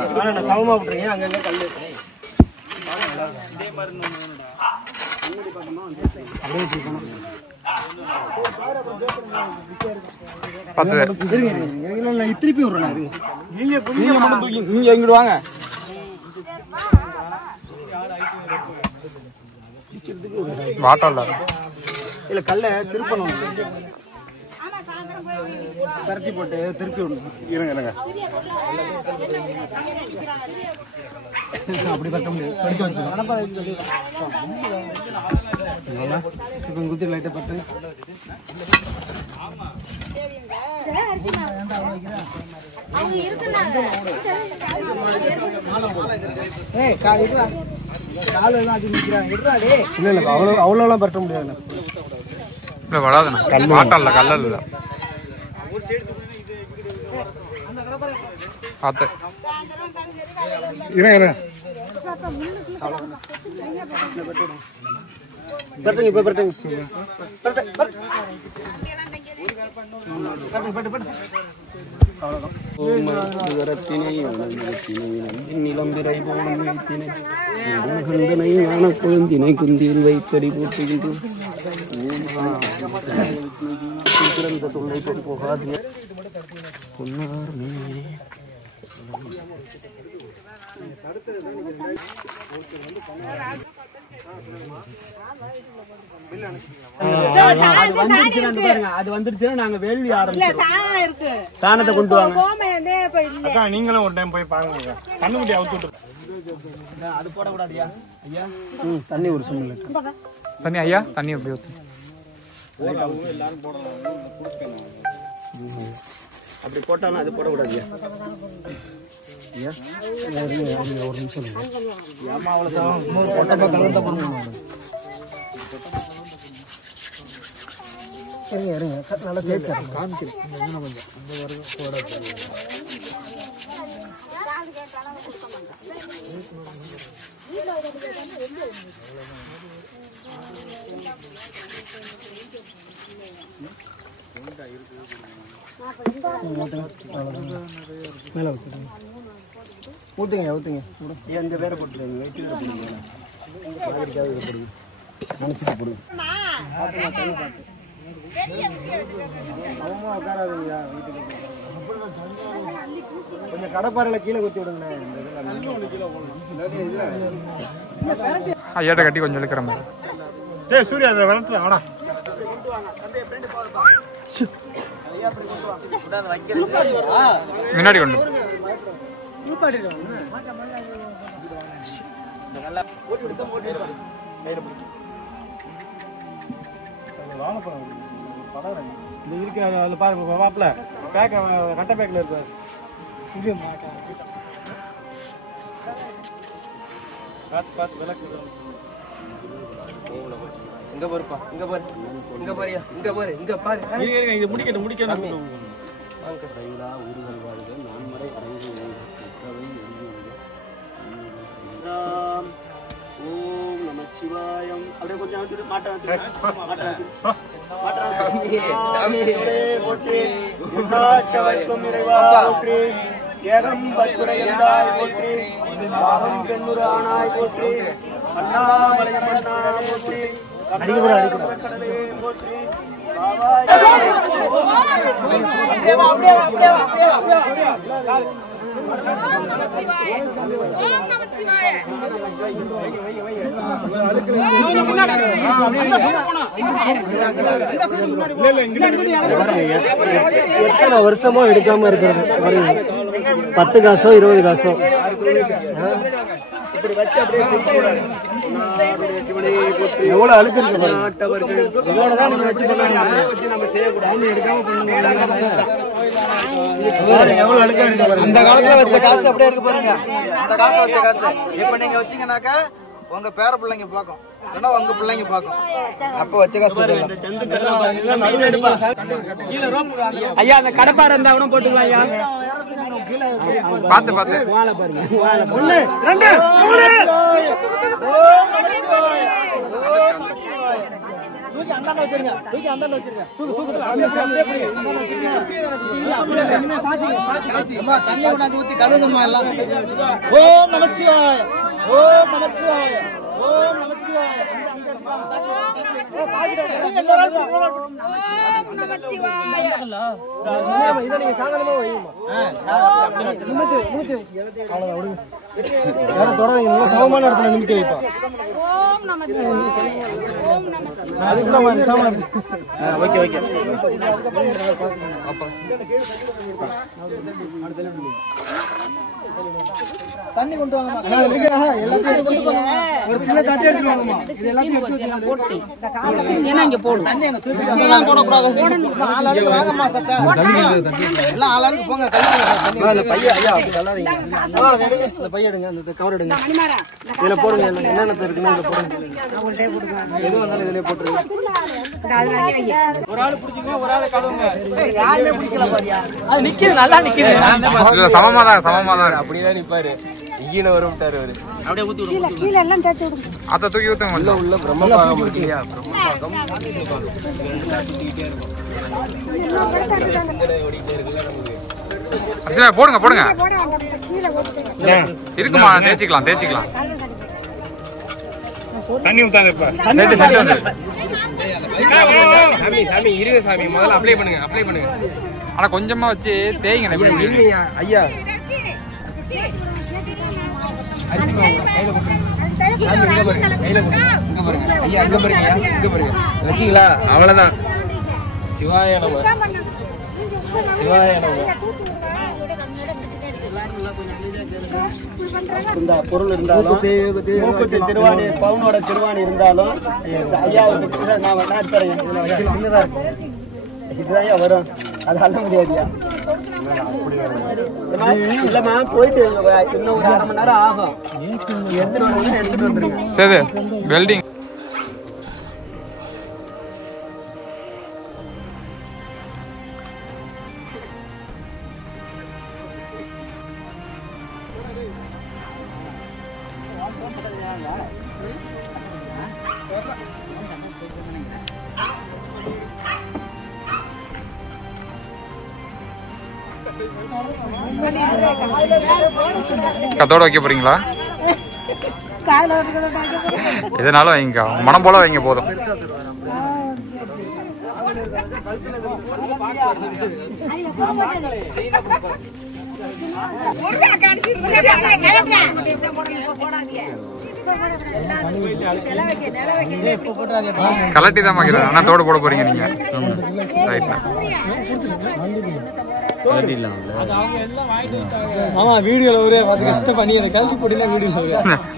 சமமா விட்டுறீங்க. அங்கங்க கல்லு திருப்பி விடுறேன். நீங்க எங்கிட்டு வாங்க. வாட்டல்ல இல்ல கல்ல திருப்பணும். பரட்டி போட்டு திருப்பி விடணும். இருங்க அப்படி பட்ட முடியாது, படிக்க வச்சு இப்போ குத்தி லைட்டை பட்டு இல்ல அவ்வளோலாம் பரட்ட முடியாது. கல்லல்ல பார்த்து பரட்டுங்க இப்போ பரட்டுங்க. குழந்தினை குந்தியில் வைத்தடி போட்டுகின்றோம் தொல்லை போகாது அது வந்துருச்சுன்னா நாங்க வேள்வி ஆரம்பிச்சோம். சாணத்தை கொண்டு வாங்க. நீங்களும் ஒரு டைம் போய் பாருங்க. கண்ணுக்குட்டி அவுத்து அது போடக்கூடாதியா ஐயா? தண்ணி ஒரு சும்மா தண்ணி ஐயா, தண்ணி எப்படி ஊத்து? எல்லாரும் போடலாம். அப்படி போட்டாலும் அது போடக்கூடாதியா? ஒரு நிமிஷம் ஏமா அவ்வளோதான் இன்னொரு பொட்டப்பா கலந்த பண்ணுங்க. இருங்க நல்லா தேய்ச்சா காமிக்கிறேன். கொஞ்சம் இந்த வரைக்கும் போட மேலே ஊற்றுங்க ஊற்றுங்க. எந்த பேரை போட்டுருங்க, வெயிட்டில் போடுங்க. நினச்சிட்டு போடுங்க. அவமா உட்காராதுங்கய்யா, வீட்டுக்கு கொஞ்சம் கடப்பாறையில் கீழே குத்தி விடுங்க. ஐயாட்ட கட்டி கொஞ்சம் இழுக்கிற மாதிரி. சூர்யா அதை வளர்த்துல வாடா. முன்னாடி கொண்டு இருக்கு அதில் பாருங்க வாப்பில் பேக்க கட்ட பேக்கில் இருக்கு. பார்த்து விளக்கு இங்க பாருப்பா, இங்க பாரு, இங்க பாரியா, இங்க பாரு, இங்க பாரு. இது முடிக்கணும். ஓம் நமச்சிவாயம். அப்படியே கொஞ்சம் வச்சுட்டு மாட்ட வச்சுட்டு எத்தனை வருஷமா எடுக்காம இருக்கிறது பாருங்க. 10 காசோ 20 காசோ எவ்வளவு அழுக்கு இருக்கு இவ்வளவுதான் நீங்க வச்சு நம்ம செய்யக்கூடாது. எடுக்காம பண்ணுங்க. எவ்வளவு அழுக்கா இருக்கு பாருங்க. அந்த காலத்துல வச்ச காசு அப்படியே இருக்கு பாருங்க. அந்த காலத்துல வச்ச காசு இப்ப நீங்க வச்சீங்கன்னாக்கா உங்க பேர பிள்ளைங்க பாக்கும், இல்லைன்னா உங்க பிள்ளைங்க பாக்கும். அப்ப வச்ச காசு ஐயா, அந்த கடப்பாறை இருந்தா கூட போட்டுக்கலாம் ஐயா. பார்த்து பார்த்து வாழை பாருங்க. தண்ணி கொண்டாந்து ஊத்தி கழுகுமா எல்லாம். ஓம் நமச்சிவாய, ஓம் நமச்சிவாய, ஓம் நமச்சிவாய. சமமான இடத்துல நிமிக்க வைப்பா. தண்ணி கொண்டு வாங்க. ஒரு சின்ன தட்டு எடுத்துட்டு வாங்கம்மா. இது எல்லாத்தையும் எடுத்து பைய எடுங்க, அந்த கவர் எடுங்க, இதுல போடுங்க. என்னென்ன இருக்குன்னு இதுல போடுங்க. எது வந்தாலும் இதுலயே போட்டுருங்க. ஒரு ஆள் பிடிச்சிங்க, ஒரு ஆள் கழுவுங்க. யாருமே பிடிக்கல பாரியா? அது நிக்குது, நல்லா நிக்குது. சமமாதான் அப்படிதான் நிப்பாரு. இங்கீன வரமாட்டாரு அவரு. அப்படியே ஊத்தி விடுங்க. கீழே எல்லாம் தேய்ச்சி விடுங்க. அத தூக்கி ஊத்துங்க. உள்ள பிரம்மபாகம் இருக்கியா? பிரம்மபாகம் சிந்தனை ஓடிட்டே இருக்குல்ல நமக்கு. அர்ச்சனா போடுங்க போட வேண்டாம், கீழே போட்டு இருக்குமா? தேய்ச்சிக்கலாம். தண்ணி ஊத்தாத இப்ப. செட்டு வந்து. சாமி இருங்க சாமி, முதல்ல அப்ளை பண்ணுங்க. ஆனா கொஞ்சமா வச்சு தேய்ங்க. ஐயா வச்சீங்களா? அவ்வளவுதான். சிவாய நம. இந்த பொருள் இருந்தாலும் மூக்குத்தி திருவாணி, பவுனோட திருவாணி இருந்தாலும் ஐயாவுக்கு நான் தரேன். சின்னதா இருக்கும், இதுதான் வரும். அது அள்ள முடியாதுயா. இல்லம்மா, போயிட்டு இன்னும் ஒரு 1/2 மணி நேரம் ஆகும். எடுத்துட்டு வந்துருங்க. சரி, வெல்டிங். கத்தோட வைக்க போறீங்களா? எதனாலும் வைங்க, மனம் போல வைங்க போதும். கலட்டி தான் மாக்கிறது. ஆனா தோடு போட போறீங்க நீங்க. ரைட்ல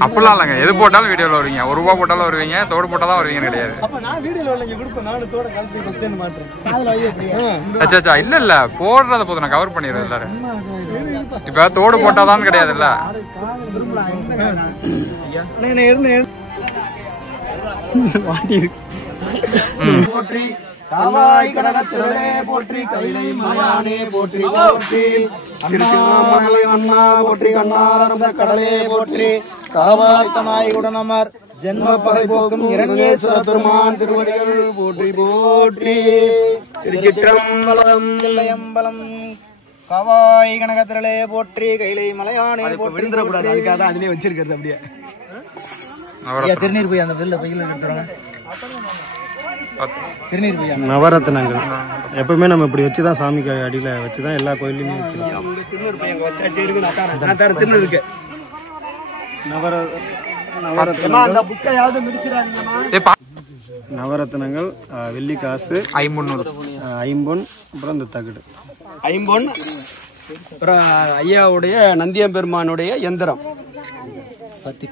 அப்படிலாம் இல்லைங்க. எது போட்டாலும் வீடியோல வருவீங்க. 1 ரூபா போட்டாலும் வருவீங்க, தோடு போட்டாதான் வருவீங்கன்னு கிடையாது. அச்சா இல்ல போடுறத போதும், நான் கவர் பண்ணிடுறேன் எல்லாரும். இப்ப தோடு போட்டாதான் கிடையாது இல்ல. போற்றி காவாய் கடகத்திரளே போற்றி, கைலை மலையானே போற்றி போற்றி, அண்ணாமலை அண்ணா போற்றி, கண்ணாரந்த கடலே போற்றி, காவாய் தனாய் உடனமர் ஜென்ம பகை போக்கும் இரங்கேஸ்வர பெருமான் திருவடிகள் போற்றி போற்றி. திருச்சிற்றம்பலம். காவாய் கனகத்திரளே போற்றி, கைலை மலையானே போற்றி. விழுந்துடக்கூடாது, அதுக்காக அதுலயே வச்சிருக்கிறது. அப்படியே திருநீர் போய் அந்த வெளில பையில எடுத்துறாங்க. நவரத்னங்கள் எப்பவுமே நம்ம இப்படி வச்சுதான் சாமிக்கு அடியில வச்சுதான் எல்லா கோயிலுமே நவரத்னங்கள், வெள்ளி காசு, ஐம்பொன், அப்புறம் இந்த தகடு ஐம்பொன், அப்புறம் ஐயாவுடைய நந்தியம்பெருமானுடைய எந்திரம். பத்தி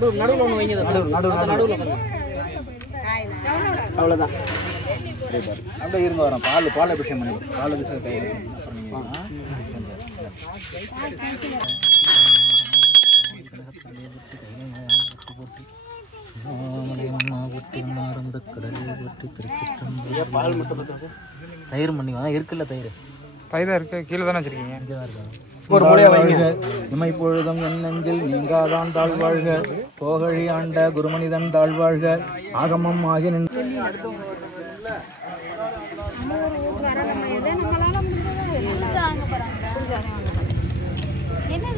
நடுவில் ஒண்ணு வைங்க. அவ்வளவுதான். அப்படியே இருந்து வரோம். பால் அபிஷேகம் பண்ணி பால் அபிஷேகம் தயிர். பால் மட்டும் தயிர் பண்ணி இருக்குல்ல, தயிர் இருக்கு. கீழே தானே வச்சிருக்கீங்க. ஒரு மூலையா வைங்க. இமைப்பொழுதும் என் நெஞ்சில் நீங்காதான் தாழ்வாழ்க, போகழி ஆண்ட குருமனிதன் தாழ்வாழ்க, ஆகமம் ஆகி நின்று என்ன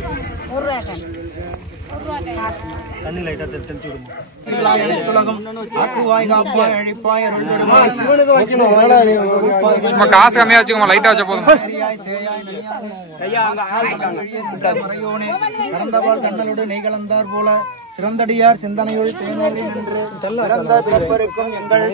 தண்ணி லைட்டா தெளிச்சு விடுமா. காசு கம்மியா வச்சுக்கோமா, லைட்டா வச்ச போதும். நெய் கலந்தார் போல சிறந்தடியார் சிந்தனையுள் தேனறி நின்று பிறந்த பிறப்பருக்கும் எங்கள்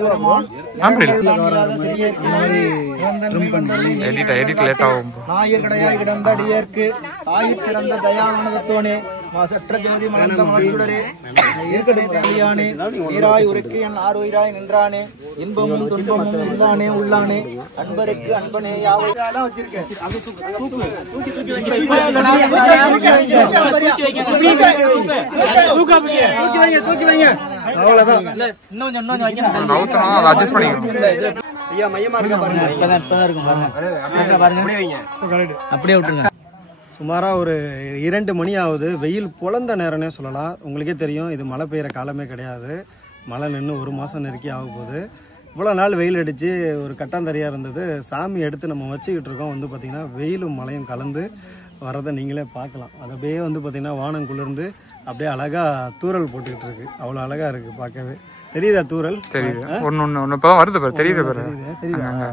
நாயர்கடையாய் கிடந்த அடியேற்கு தாயிற் சிறந்த தயானந்தத்தோனே மாசற்ற ஜோதி மலர்ந்த மாற்றுடரே தேடியானே நீராய் உரைக்கு என் ஆறுயிராய் நின்றானே இன்பமும் துன்பமும் இருந்தானே உள்ளானே அன்பருக்கு அன்பனே யாவை வச்சிருக்கேன். தூக்கி வைங்க அவ்வளவுதான். ஐயா மையமா இருக்க பாருங்க. அப்படியே விட்டுருங்க. சுமாரா ஒரு 2 மணி ஆகுது. வெயில் பொழந்த நேரம்னே சொல்லலாம். உங்களுக்கே தெரியும் இது மழை பெய்கிற காலமே கிடையாது. மழை நின்று 1 மாதம் நெருக்கி ஆக போகுது. இவ்வளோ நாள் வெயில் அடித்து ஒரு கட்டாந்தரியாக இருந்தது. சாமி எடுத்து நம்ம வச்சுக்கிட்டு இருக்கோம். வந்து பார்த்திங்கன்னா வெயிலும் மழையும் கலந்து வரதை நீங்களே பார்க்கலாம். அது அப்படியே வந்து பார்த்திங்கன்னா வானம் குளிர்ந்து அப்படியே அழகாக தூரல் போட்டுக்கிட்டு இருக்கு. அவ்வளோ அழகாக இருக்குது பார்க்கவே. தெரியுதா தூரல்? தெரியுது. ஒன்று இப்போ வருது பாரு. தெரியுது பாரு.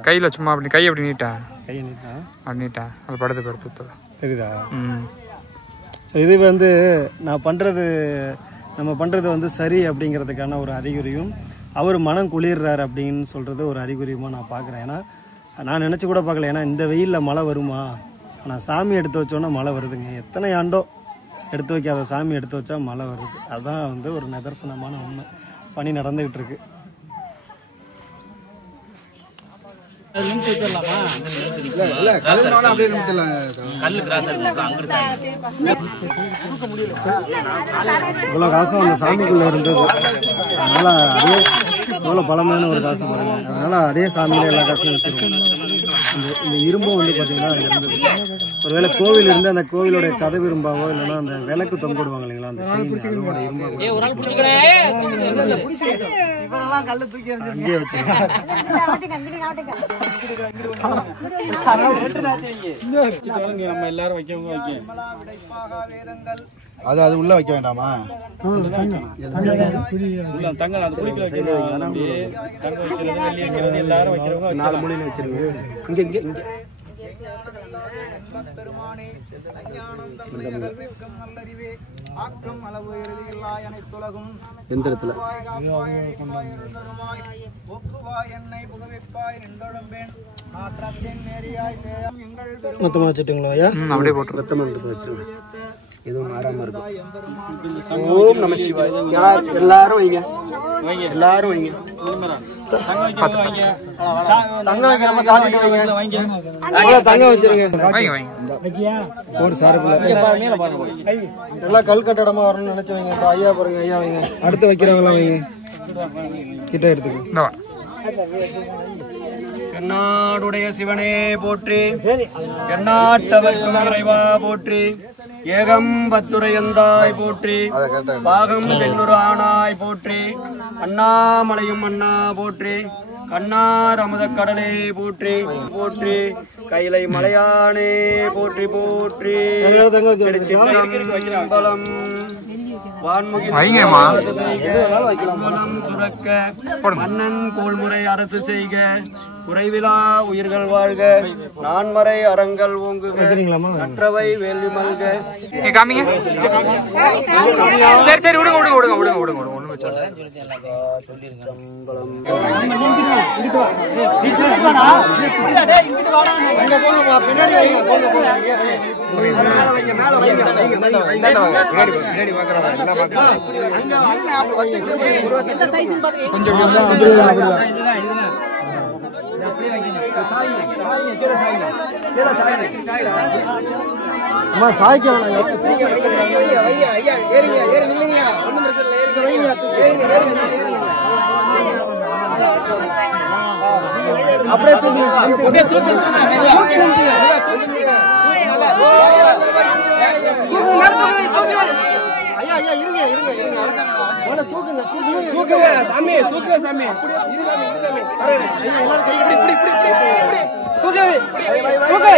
கையில் சும்மா அப்படி கை அப்படி நீட்டேன். கையை நீட்டேன் அப்படி நீட்டேன். அது படுத்து படுத்து தெரியுதா? இது வந்து நான் பண்ணுறது நம்ம பண்ணுறது வந்து சரி அப்படிங்கிறதுக்கான ஒரு அறிகுறியும், அவர் மனம் குளிர்றாரு அப்படின்னு சொல்கிறது ஒரு அறிகுறியுமா நான் பார்க்குறேன். ஏன்னா நான் நினச்சி கூட பார்க்கல. ஏன்னா இந்த வெயிலில் மழை வருமா? ஆனால் சாமி எடுத்து வச்சோன்னா மழை வருதுங்க. எத்தனை ஆண்டோ எடுத்து வைக்காத சாமி எடுத்து வச்சா மழை வருது. அதுதான் வந்து ஒரு நிதர்சனமான உண்மை. பணி நடந்துகிட்டு இருக்கு. இவ்வளோ காசும் அந்த சாமிக்குள்ள இருந்தது. அதனால அதே எவ்வளோ பழமையான ஒரு காசு பாருங்க. அதனால அதே சாமியில எல்லா காசும் வச்சிருக்கோம். இந்த இரும்பும் வந்து பார்த்தீங்கன்னா இருந்தது. ஒருவேளை கோவில் இருந்து அந்த கோவிலோட கதை விரும்பாவோ இல்லைன்னா அந்த விளக்கு தொங்கிடுவாங்க இல்லைங்களா, அந்த அதோட அங்கேயே வச்சிருக்கோம். நம்ம எல்லாரும் வைக்கவங்க வைக்க அது அது உள்ள வைக்க வேண்டாமா? தங்க அது குடிக்கல தங்க வைக்கிறது எல்லாரும் வைக்கிறவங்க 4 மூலையில வச்சிருக்கோம். இங்க இங்க இங்க எந்த இடத்துல மொத்தமா வச்சுட்டுங்களா ஐயா? அப்படியே போட்டு மொத்தமா எடுத்து வச்சிருங்க. எதுவும் மாறாம இருக்கும். ஓம் நம சிவாய. எல்லாரும் வைங்க, எல்லாரும் வைங்க. தங்க வைக்கிறப்ப காட்டிட்டு வைங்க. தங்க வச்சிருங்க. ஒரு சாருக்குள்ள எல்லாம் கல் கட்டடமா வரணும்னு நினைச்சு வைங்க. ஐயா பாருங்க, ஐயா வைங்க. அடுத்து வைக்கிறவங்க வைங்க. கிட்ட எடுத்துக்க. கண்ணாடுடைய சிவனே போற்றி, எண்ணாட்டவர்க்கும் இறைவா போற்றி, ஏகம் பத்துரையந்தாய் போற்றி, பாகம் பெண்ணுரு ஆனாய் போற்றி, அண்ணாமலையும் அண்ணா போற்றி, கண்ணார் அமுத கடலே போற்றி போற்றி, கைலை மலையானே போற்றி போற்றி, திருச்சிற்றம்பலம் சுரக்க மன்னன் கோள்முறை அரசு செய்க, குறைவிலா உயிர்கள் வாழ்க, நான்மறை அறங்கள் ஓங்குக, மற்றவை வேள்வி மல்க. காமிங்க. சரி சரி விடுங்க விடுங்க விடுங்க விடுங்க விடுங்க விடுங்க ஒண்ணு வச்சா சாய்க்க வேணாம். அப்படியே தூக்கி ஐயா ஐயா இருங்க இருங்க இருங்க. தூக்குங்க தூக்குங்க சாமி, தூக்குங்க சாமி. எல்லாரும் கை இப்படி இப்படி இப்படி தூக்கு தூக்கு.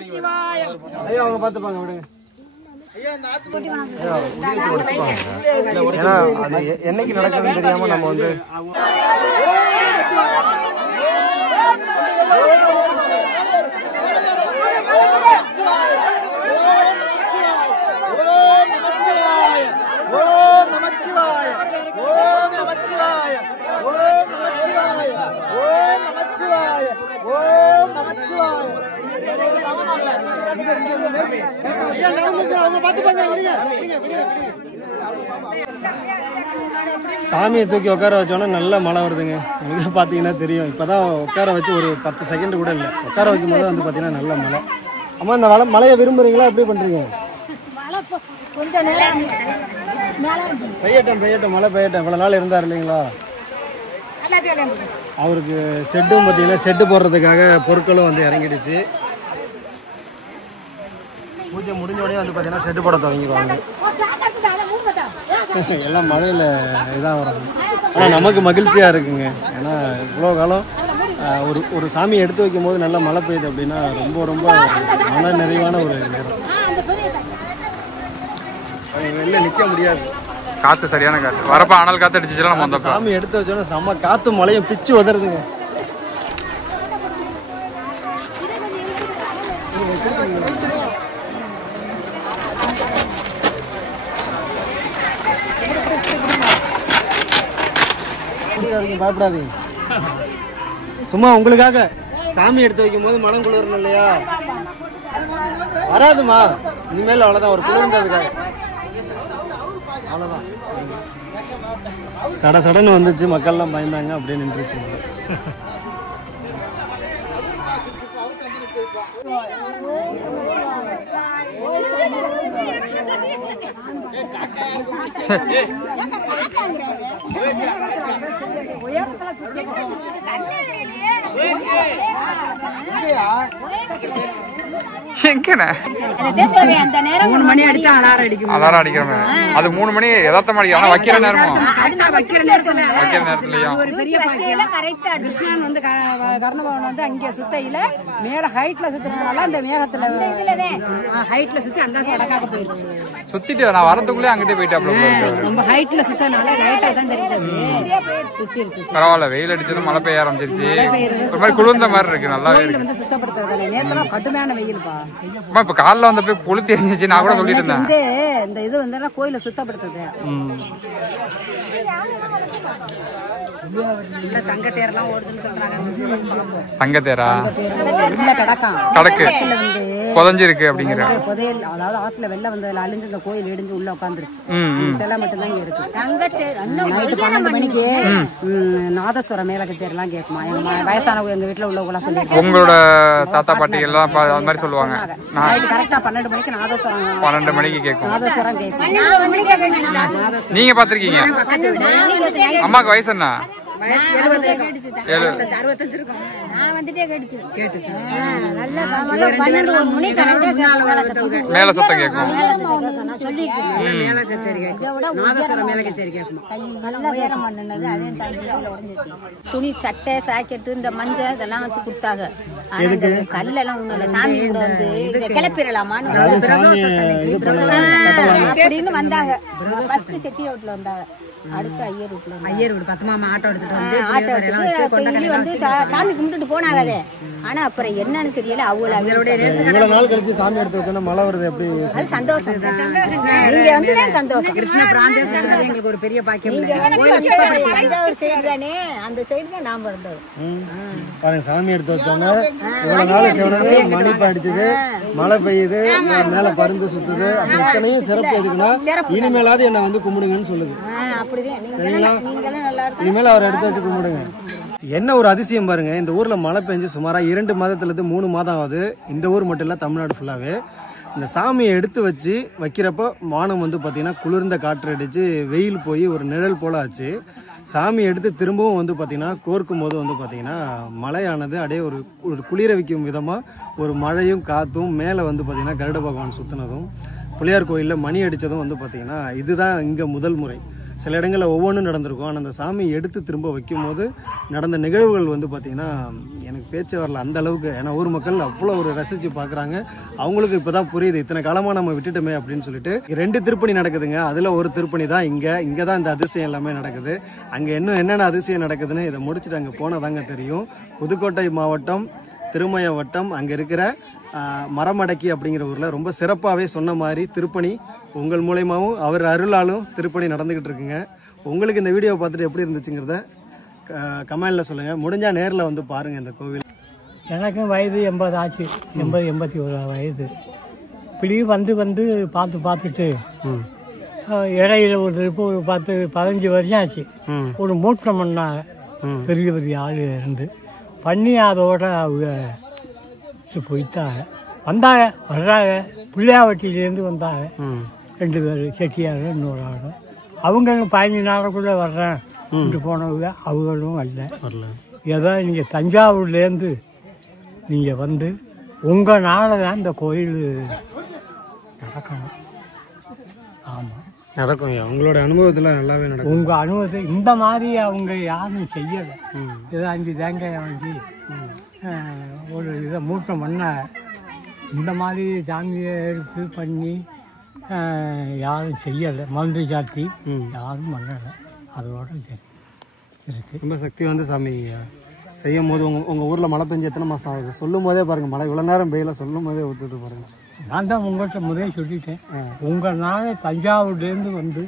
ஐயா அவங்க பார்த்துப்பாங்க விடுங்க. ஏன்னா அது என்னைக்கு நடக்குதுன்னு தெரியாம நம்ம வந்து சாமியை தூக்கி உட்கார வச்சோன்னா நல்ல மழை வருதுங்க. எனக்கு பார்த்தீங்கன்னா தெரியும். இப்போதான் உட்கார வச்சு ஒரு 10 செகண்ட் கூட இல்லை, உட்கார வைக்கும் போது வந்து பார்த்தீங்கன்னா நல்ல மழை. அம்மா இந்த மழையை விரும்புறீங்களா? எப்படி பண்றீங்க? பெய்யட்டும் மழை பெய்யட்டும். இவ்வளோ நாள் இருந்தார் இல்லைங்களா? அவருக்கு ஷெட்டும் பார்த்தீங்கன்னா ஷெட்டு போடுறதுக்காக பொருட்களும் வந்து இறங்கிடுச்சு. பூஜை முடிஞ்ச உடனே வந்து பார்த்தீங்கன்னா ஷெட்டு போட தொடங்கிடுவாங்க. எல்லாம் மழையில் இதாக வராங்க. ஆனால் நமக்கு மகிழ்ச்சியாக இருக்குங்க. ஏன்னா இவ்வளோ காலம் ஒரு சாமியை எடுத்து வைக்கும் போது நல்லா மழை பெய்யுது அப்படின்னா ரொம்ப ரொம்ப மன நிறைவான ஒரு நேரம். வெளில நிற்க முடியாது, காற்று சரியான காற்று வரப்ப அனல் காற்று அடிச்சுச்சுலாம் நம்ம வந்தப்ப சாமி எடுத்து வச்சோன்னா செம்ம காற்று மழையும் பிச்சு உதறுதுங்க. பயப்படாதீங்க, சும்மா உங்களுக்காக சாமி எடுத்து வைக்கும் போது மனம் குளிரணும் இல்லையா? வராதுமா இனிமேல் அவ்வளோதான், ஒரு குளிர்ந்ததுக்காக அவ்வளோதான். சடன்னு வந்துச்சு, மக்கள்லாம் பயந்தாங்க, அப்படியே நின்றுச்சு. அலாரம் அடிக்கிற மாதிரி அது 3 மணி யதார்த்தமா அடிக்கும். ஆனா வைக்கிற நேரமும் வைக்கிற நேரத்துலயும் ஒரு பெரிய கரெக்டா கிருஷ்ணன் வந்து கர்ணபவன் வந்து அங்க சுத்தையில மேல ஹைட்ல சுத்துறதுனால அந்த மேகத்துல ஹைட்ல சுத்தி அங்க அடக்காக போயிருச்சு. சுத்திட்டு நான் வரதுக்குள்ளே அங்கிட்டே போயிட்டு ரொம்ப ஹைட்ல சுத்தனால லைட்டா தான் தெரிஞ்சது, சுத்திருச்சு. பரவாயில்ல, வெயில் அடிச்சதும் மழை பெய்ய ஆரம்பிச்சிருச்சு. ஒரு மாதிரி குளிர்ந்த மாதிரி இருக்கு, நல்லாவே இருக்கு. வந்து சுத்தப்படுத்துறது நேரத்துல கடுமையான வெயில்பா. இப்ப காலைல வந்து போய் புளுத்தி எரிஞ்சிச்சு, நான் கூட சொல்லிட்டு இருந்தேன். இந்த இது வந்து கோயில சுத்தப்படுத்துறது. தங்க தேரெல்லாம் ஓடுதுன்னு சொல்றாங்க. தங்க தேரா கடக்கு புதஞ்சிருக்கு அப்படிங்கிற புதையல், அதாவது ஆத்துல வெள்ளம் வந்ததுல அழிஞ்சு இந்த கோயில் இடிஞ்சு உள்ள உட்காந்துருச்சு. சிலை மட்டும் தான் இங்க இருக்கு. தங்க தேர் 12 மணிக்கு நாதஸ்வரம் மேலக்கு தேர்லாம் கேட்குமா. எங்க வயசானவங்க எங்க வீட்டுல உள்ளவங்க சொல்லி, உங்களோட தாத்தா பாட்டி எல்லாம் அது மாதிரி சொல்லுவாங்க. கரெக்டா 12 மணிக்கு நாதஸ்வரம் 12 மணிக்கு கேட்கும். நாதஸ்வரம் கேட்கும். நீங்க பாத்திருக்கீங்க? அம்மாக்கு வயசு என்ன? 65 இருக்கும். நான் வந்துட்டே கேட்டுச்சு. நல்லா 12 மணி கரெக்டா மேல சத்தம் கேட்கும். துணி சட்டை சாக்கெட்டு இந்த மஞ்சள் இதெல்லாம் வச்சு கொடுத்தாங்க. கல்லெல்லாம் ஒண்ணும் இல்ல, சாமி கூட வந்து கிளப்பிடலாமான்னு அப்படின்னு வந்தாங்க. ஃபர்ஸ்ட் செட்டி ரோட்ல வந்தாங்க, அடுத்து ஐயர் வீடு பத்தமாமா ஆட்டோ எடுத்துட்டு வந்து சாமி கும்பிட்டுட்டு போனாங்க. அது ஆனா அப்புறம் என்னன்னு தெரியல. அவங்களோட நாள் கழிச்சு சாமி எடுத்து வச்சோன்னா மழை வருது, எப்படி அது சந்தோஷம். இங்க வந்து சந்தோஷம். கிருஷ்ண பிராந்தேஸ் எங்களுக்கு ஒரு பெரிய பாக்கியம். தஞ்சாவூர் சைடு தானே, அந்த சைடு தான் நாம இருந்தோம். பாருங்க, சாமி எடுத்து வச்சோங்க இவ்வளவு நாள் சிவனே மணி பாடிச்சது, மழை பெய்யுது, மேல பருந்து சுத்துது. அப்படி இத்தனையும் சிறப்பு எதுக்குன்னா இனிமேலாவது என்ன வந்து கும்பிடுங்கன்னு சொல்லுது. சரிங்களா? இனிமேல் அவர் எடுத்து வச்சு கும்பிடுங்க. என்ன ஒரு அதிசயம் பாருங்க, இந்த ஊர்ல மழை பெஞ்சு சுமாரா 2 மாதத்துல இருந்து 3 மாதம் ஆகுது. இந்த ஊர் மட்டும் இல்ல, தமிழ்நாடு ஃபுல்லாவே இந்த சாமியை எடுத்து வச்சு வைக்கிறப்ப வானம் வந்து பாத்தீங்கன்னா குளிர்ந்த காற்று அடிச்சு வெயில் போய் ஒரு நிழல் போல ஆச்சு. சாமி எடுத்து திரும்பவும் வந்து பாத்தீங்கன்னா கோர்க்கும் போது வந்து பாத்தீங்கன்னா மழையானது அப்படியே ஒரு குளிர வைக்கும் விதமா ஒரு மழையும் காத்தும் மேல வந்து பாத்தீங்கன்னா கருட பகவான் சுத்தினதும் பிள்ளையார் கோயில்ல மணி அடிச்சதும் வந்து பாத்தீங்கன்னா இதுதான் இங்க முதல் முறை. சில இடங்களில் ஒவ்வொன்றும் நடந்திருக்கும். ஆனால் அந்த சாமி எடுத்து திரும்ப வைக்கும் போது நடந்த நிகழ்வுகள் வந்து பார்த்திங்கன்னா எனக்கு எனக்கு பேச்சு வரல அந்த அளவுக்கு. ஏன்னா ஊர் மக்கள் அவ்வளோ ஒரு ரசித்து பார்க்குறாங்க. அவங்களுக்கு இப்போ தான் புரியுது இத்தனை காலமாக நம்ம விட்டுட்டோமே அப்படின்னு சொல்லிட்டு. 2 திருப்பணி நடக்குதுங்க. அதில் ஒரு திருப்பணி தான் இங்கே தான் இந்த அதிசயம் எல்லாமே நடக்குது. அங்கே இன்னும் என்னென்ன அதிசயம் நடக்குதுன்னு இதை முடிச்சுட்டு அங்கே போனதாங்க தெரியும். புதுக்கோட்டை மாவட்டம் திருமய வட்டம் அங்கே இருக்கிற மரமடக்கி அப்படிங்கிற ஊரில் ரொம்ப சிறப்பாகவே சொன்ன மாதிரி திருப்பணி உங்கள் மூலயமாவும் அவர் அருளாலும் திருப்பணி நடந்துக்கிட்டு இருக்குங்க. உங்களுக்கு இந்த வீடியோவை பார்த்துட்டு எப்படி இருந்துச்சுங்கிறத கமெண்டில் சொல்லுங்கள். முடிஞ்சால் நேரில் வந்து பாருங்கள் இந்த கோவில். எனக்கும் வயது 80 ஆச்சு. 81 வயது. இப்படி வந்து பார்த்துட்டு இடையில ஒரு ட்ரிப்பு ஒரு 10-15 வருஷம் ஆச்சு. ஒரு மூட்டம் பண்ணாங்க பெரிய ஆள் இருந்து பண்ணி அதோட அவங்க போயிட்டாங்க. வந்தாங்க வர்றாங்க பிள்ளையாவட்டியிலேருந்து வந்தாங்க 2 பேர் செட்டியார் இன்னொரு ஆளும். அவங்களும் 15 நாளுக்குள்ளே வர்றேன் போனவங்க அவங்களும் வரல. ஏதோ நீங்கள் தஞ்சாவூர்லேருந்து நீங்கள் வந்து உங்கள் நாளில் தான் இந்த கோயில் நடக்கணும். ஆமாம் நடக்கும். அவங்களோட அனுபவத்தில் நல்லாவே நடக்கும். உங்கள் அனுபவத்தை இந்த மாதிரி அவங்க யாரும் செய்யலை. ஏதோ 5 தேங்காயை வாங்கி ஒரு இதை மூட்டம் பண்ண இந்த மாதிரி சாமியை எடுத்து பண்ணி யாரும் செய்யலை. மருந்து சாத்தி யாரும் பண்ணலை. அதோட இருக்கு. ரொம்ப சக்தி வந்து சாமி செய்யும் போது உங்கள் ஊரில் மழை பெஞ்சு எத்தனை மாதம் ஆகுது? சொல்லும் போதே பாருங்கள், மழை இவ்வளோ நேரம் பெய்யல, சொல்லும் போதே ஒத்துட்டு பாருங்கள். நான் தான் உங்கள்கிட்ட முதலே சொல்லிட்டேன். உங்கள் நாளை தஞ்சாவூர்லேருந்து வந்து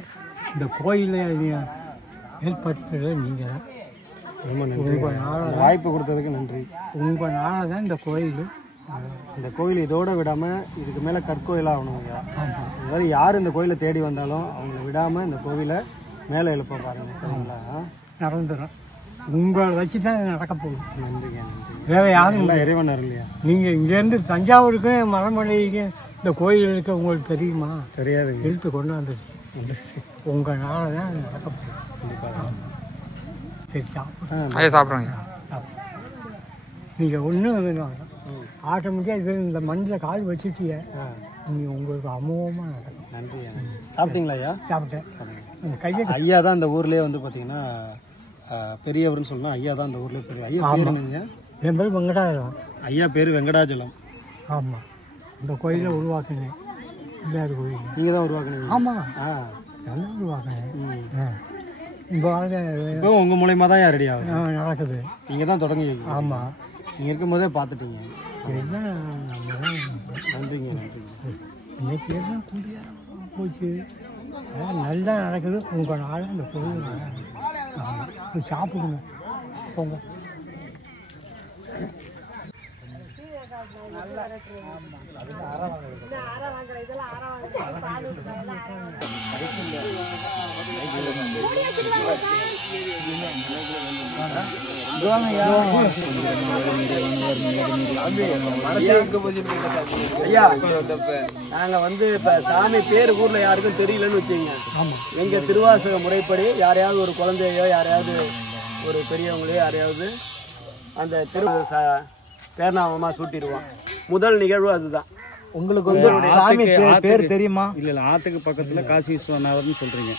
இந்த கோயிலை ஏற்படுத்துறது நீங்கள் தான். ரொம்ப நன்றி. வாய்ப்பு கொடுத்ததுக்கு நன்றி. உங்கள் நாளை தான் இந்த கோயில். இந்த கோயில் இதோட விடாமல் இதுக்கு மேலே கற்கோயிலாக ஆகணும் ஐயா. இது மாதிரி யார் இந்த கோயிலை தேடி வந்தாலும் அவங்கள விடாமல் இந்த கோவிலை மேலே எழுப்ப பாருங்கள். சரிங்களா? நடந்துடும். உங்களை வச்சு தான் நடக்க போகுது. நன்றிங்க, நன்றி. வேற யாரும் இல்லை, இறைவன் இல்லையா? நீங்கள் இங்கேருந்து தஞ்சாவூருக்கு மரமலைக்கு இந்த கோயில் இருக்க உங்களுக்கு தெரியுமா? தெரியாதுங்க. இழுத்து கொண்டாந்துருச்சு. உங்கள் நாளை தான் நடக்க போகுது. கண்டிப்பாக. சரி, சாப்பிட்றோங்க. நீங்கள் ஒன்றும் ஆட்டோமேட்டிக்காக இது இந்த மண்ணில் கால் வச்சுட்டீங்க. நீங்கள் உங்களுக்கு அமோகமாக நடக்கும். நன்றி. சாப்பிட்டீங்களா ஐயா? சாப்பிட்டேன். கையை ஐயா தான் இந்த ஊர்லேயே வந்து பார்த்தீங்கன்னா பெரியவர்னு சொல்லணும். ஐயா தான் இந்த ஊர்லேயே பெரிய. ஐயா பேர் என்னங்க? என் பேர் வெங்கடாஜலம். ஐயா பேர் வெங்கடாஜலம். ஆமாம். இந்த கோயிலை உருவாக்குனேன். பிள்ளையார் கோயில் நீங்கள் தான் உருவாக்குனீங்க? ஆமாம். நான் தான் உருவாக்குனேன். இப்போ உங்கள் மூலயமா தான் ரெடி ஆகுது, நடக்குது. நீங்கள் தான் தொடங்கி. ஆமாம். நீங்கள் இருக்கும்போதே பார்த்துட்டீங்க. நன்றிங்க. இன்னைக்கு எல்லாம் போச்சு. நல்லா நடக்குது. உங்கள் நாள் இந்த கோயில் சாப்பிடுங்க போங்க. ஐயா, நாங்க வந்து இப்ப சாமி பேர் ஊர்ல யாருக்கும் தெரியலன்னு வச்சுக்கீங்க. எங்க திருவாசக முறைப்படி யாரையாவது ஒரு குழந்தையோ யாரையாவது ஒரு பெரியவங்களையோ யாரையாவது அந்த பேர்நாமமா சூட்டிடுவோம். முதல் நிகழ்வு அதுதான். உங்களுக்கு வந்து சாமி பேர் தெரியுமா? இல்ல ஆத்துக்கு பக்கத்துல காசி விஸ்வநாதர்னு சொல்றீங்க.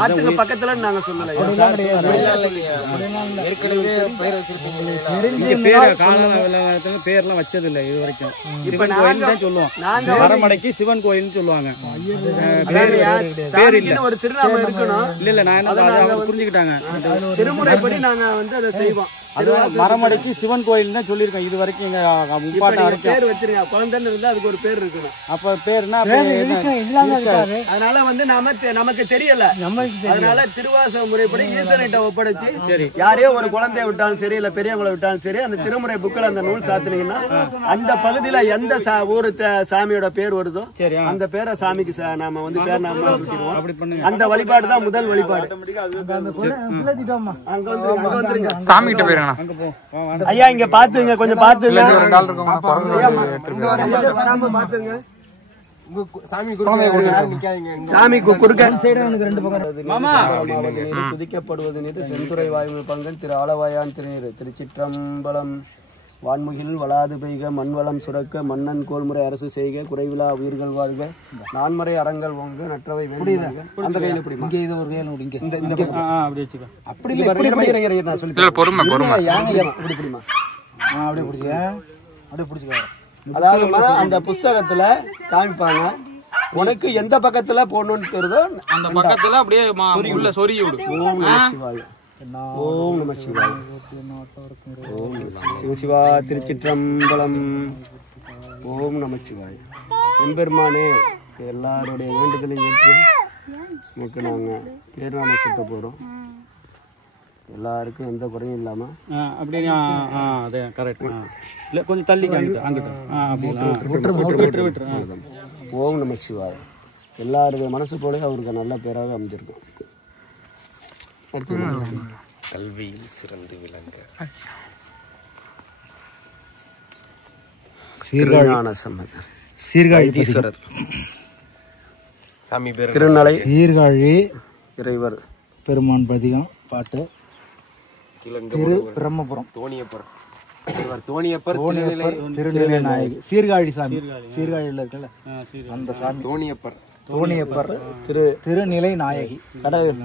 ஆத்துக்கு பக்கத்துல நாங்க சொல்லல. பேர்லாம் வச்சது இல்ல இது வரைக்கும். சிவன் கோயில் தான் சொல்லுவோம். மரமடைக்கு சிவன் கோயில்னு சொல்லுவாங்க. பேர் இல்ல. ஒரு திருநாமம் இருக்கணும். இல்ல நான் என்ன புரிஞ்சுக்கிட்டாங்க. திருமுறைப்படி நாங்க வந்து அதை செய்வோம். மரமடைக்கு சிவன் கோயில் தான் சொல்லியிருக்கோம். இது வரைக்கும் எங்க பேர் வச்சிருங்க. குழந்தைன்னு இருந்தா அதுக்கு ஒரு பேர் இருக்கணும். அப்ப பேர்னா அதனால வந்து நமக்கு தெரியல. அதனால திருவாசக முறைப்படி ஈசனிட்ட ஒப்படைச்சு யாரையோ ஒரு குழந்தைய விட்டாலும் சரி இல்ல பெரியவங்களை விட்டாலும் சரி அந்த திருமுறை புக்கில் அந்த நூல் சாத்தினீங்கன்னா அந்த பகுதியில எந்த ஊரு சாமியோட பேர் வருதோ அந்த பேரை சாமிக்கு நாம வந்து பேர் நாம சொல்லிடுவோம். அந்த வழிபாடு தான் முதல் வழிபாடு. சாமி கிட்ட போயிருங்க. ஐயா இங்க பாத்துங்க, கொஞ்சம் பாத்துங்க. துதிக்கப்படுவது நீர் செந்துறை வாயு பங்கன் திரு ஆலவாயான் திருநீர் திருச்சிற்றம்பலம். வான்முகில் வளாது பெய்க மண்வளம் சுரக்க மன்னன் கோல்முறை அரசு செய்க குறைவிலா உயிர்கள் வாழ்க நான்மறை அறங்கள் ஓங்க நற்றவை அந்த கையில பிடிமா. இங்க இது ஒரு கையில இங்க இந்த அப்படி வச்சுக்க. அப்படி இல்ல, இப்படி நான் சொல்லி பொறுமை பொறுமை இப்படி பிடிமா. அப்படியே பிடிச்சி அப்படியே பிடிச்சிக்க. அதாவது அந்த புஸ்தகத்துல காமிப்பாங்க, உனக்கு எந்த பக்கத்துல போடணும்னு தெரியுதோ அந்த பக்கத்துல அப்படியே உள்ள சொருகி விடு. ஓம் நம சிவாய, ஓம் நம சிவாய, ஓம் சிவ சிவா. திருச்சிற்றம்பலம். ஓம் நம சிவாய. எம்பெருமானே, எல்லாருடைய வேண்டுதலையும் ஏற்று நமக்கு நாங்கள் பேர்நாம சுத்த போகிறோம். எல்லாருக்கும் எந்த குறையும் இல்லாமல் அப்படியே அதே கரெக்ட். இல்லை கொஞ்சம் தள்ளி அங்கிட்ட. ஓம் நம சிவாய. எல்லாருடைய மனசு போல அவருக்கு நல்ல பேராக அமைஞ்சிருக்கும். கல்வியில் சிறந்து விளங்க சீர்காழி சம்மதர் சீர்காழீஸ்வரர் சாமி பேர் திருநலை சீர்காழி இறைவர் பெருமான் பதிகம் பாட்டு. திரு பிரம்மபுரம் தோணியப்பர் திருநிலை நாயகி சீர்காழி சாமி. சீர்காழியில் இருக்கல அந்த சாமி தோணியப்பர் திருநிலை நாயகி. கடவுள்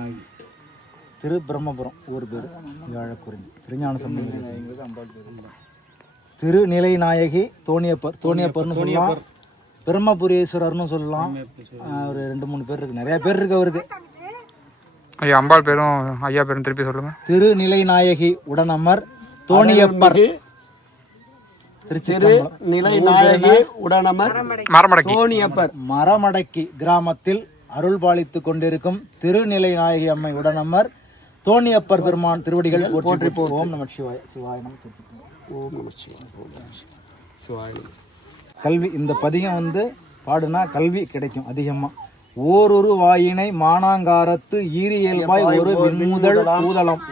திரு பிரம்மபுரம் ஊர் பேர் வியாழக்குறிஞ்சி. திருஞான சம்பந்தம் திருநிலை நாயகி தோணியப்பர்னு சொல்லலாம், பிரம்மபுரீஸ்வரர்னு சொல்லலாம். ஒரு 2-3 பேர் இருக்கு, நிறைய பேர் இருக்கு அவருக்கு. ஐயா அம்பாள் பேரும் ஐயா பேரும் திருப்பி சொல்லுங்க. திருநிலை நாயகி உடனமர் தோணியப்பர். திருநிலை நாயகி உடனமர் தோணியப்பர். மரமடக்கி கிராமத்தில் அருள் பாலித்துக் கொண்டிருக்கும் திருநிலை நாயகி அம்மை உடனமர் தோணியப்பர் பெருமான் திருவடிகள் போற்றி. ஓம் நம சிவாய. சிவாய நம. ஓம் நம சிவாய. கல்வி இந்த பதிகம் பாடுனா கல்வி கிடைக்கும் அதிகமா. ஓரொரு வாயினை மானாங்காரத்து ஈரியல்பாய் ஒரு விண்முதல் பூதளம்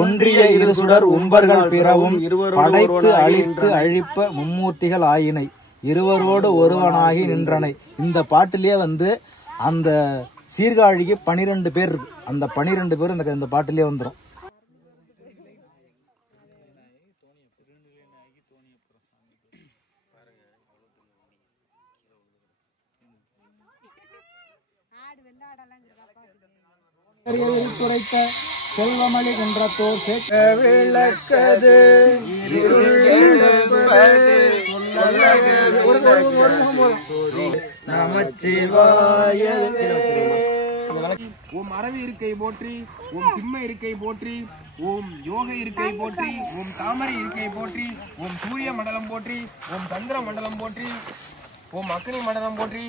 ஒன்றிய இருசுடர் உம்பர்கள் பிறவும் படைத்து அழித்து அழிப்ப மும்மூர்த்திகள் ஆயினை இருவரோடு ஒருவனாகி நின்றனை. இந்த பாட்டிலேயே அந்த சீர்காழிக்கு 12 பேர் இருக்கு. அந்த 12 பேர் இந்த பாட்டிலேயே வந்துடும். குறைத்த செல்வமளி குன்றத்தோர் விளக்கது நமச்சிவாய. ஓம் அரவி இருக்கை போற்றி, ஓம் சிம்ம இருக்கை போற்றி, ஓம் யோக இருக்கை போற்றி, ஓம் தாமரை இருக்கை போற்றி, ஓம் சூரிய மண்டலம் போற்றி, ஓம் சந்திர மண்டலம் போற்றி, ஓம் அக்னி மண்டலம் போற்றி.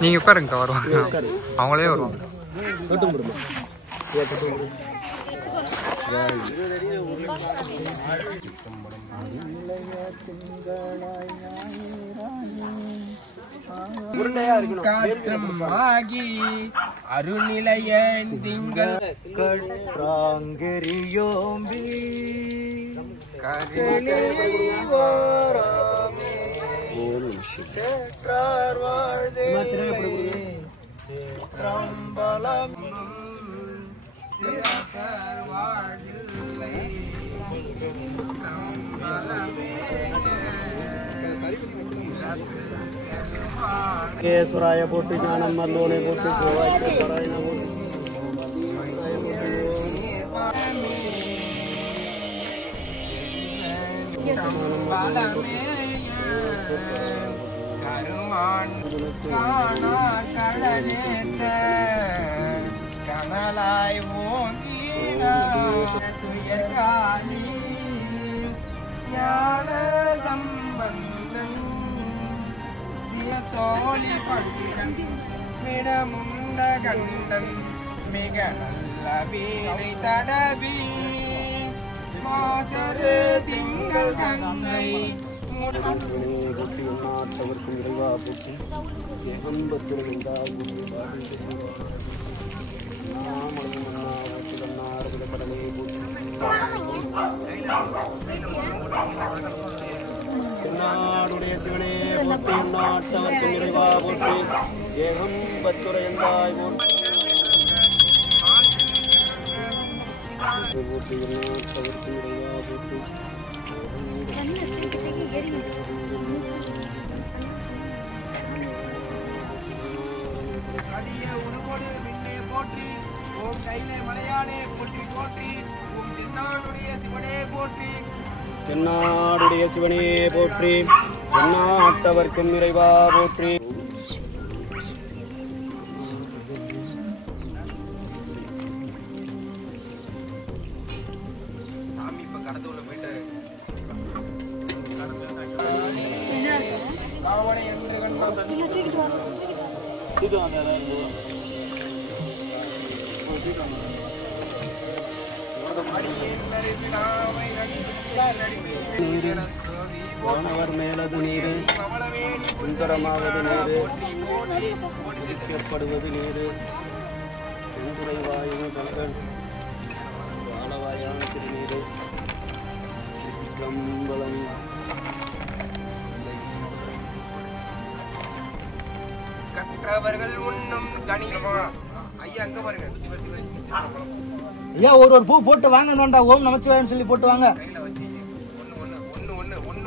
நீங்க உட்காருங்க, வருவாங்க அவங்களே வருவாங்க. காற்றும் ஆகி அருள்நிலைய திங்கள் கழியோம்பி கேசுராய போட்டு ஞானம் மல்லோனை போட்டு கனலாய் ஓங்கினாயர்காலி ஞான சம்பந்தன் தோழி பண்டன் மிடமுண்ட கண்டன் மிக நல்ல வீணை தடவி மாசரு திங்கள் கண்ணை நாட்டவர்க்கும் இறைவா போற்றி நாடுடைய சிவனே போற்றி நாட்டவர்க்கும் இறைவா போற்றி ஏகம் பத்துரையந்தாய் போற்றி நாட்டவர்க்கும் இறைவா போற்றி அடிய உருவோடு விண்ணே போற்றி கையிலே மலையானே போற்றி போற்றி ஓம் தென்னாடுடைய சிவனே போற்றி தென்னாடுடைய சிவனே போற்றி தென்னாட்டவர்க்கும் இறைவா போற்றி சாமி இப்ப கடந்து உள்ள போயிட்டாரு காவனை என்று கண்டான் வானவர் மேலது நீரு சுந்தரமாவது நீரு குடிக்கப்படுவது நீரு செங்குறைவாயும் கண்கள் வாழவாயான திருநீரு கம்பளம் கற்றவர்கள் உண்ணும் கனிமா ஐயா அங்க பாருங்க சிவ சிவ ஐயா ஒரு பூ போட்டு வாங்க ஓம் நமச்சிவாயன்னு சொல்லி போட்டு வாங்க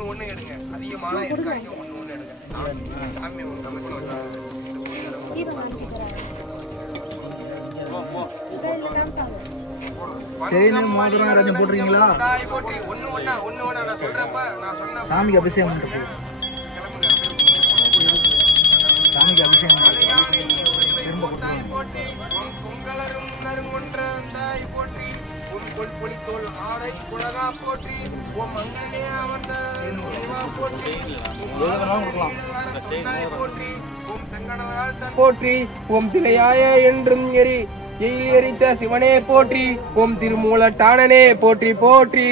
ஒண்ணு எடுங்க அதிகமான எடுக்காங்க ஒண்ணு எடுங்க சாமி போட்டுறீங்களா ஒண்ணு நான் சொல்றப்ப நான் சொன்ன சாமிக்கு அபிஷேகம் சாமிக்கு அபிஷேகம் போற்றி பொங்கலரும் நறுங்கொன்றாய் போற்றி பொலித்தோல் ஆடை குலகா போற்றி ஓம் மங்கனே அமர்ந்த போற்றி போற்றி ஓம் செங்கடலால் போற்றி ஓம் சிலையாய என்றும் எயில் எரித்த சிவனே போற்றி ஓம் திருமூலட்டானனே போற்றி போற்றி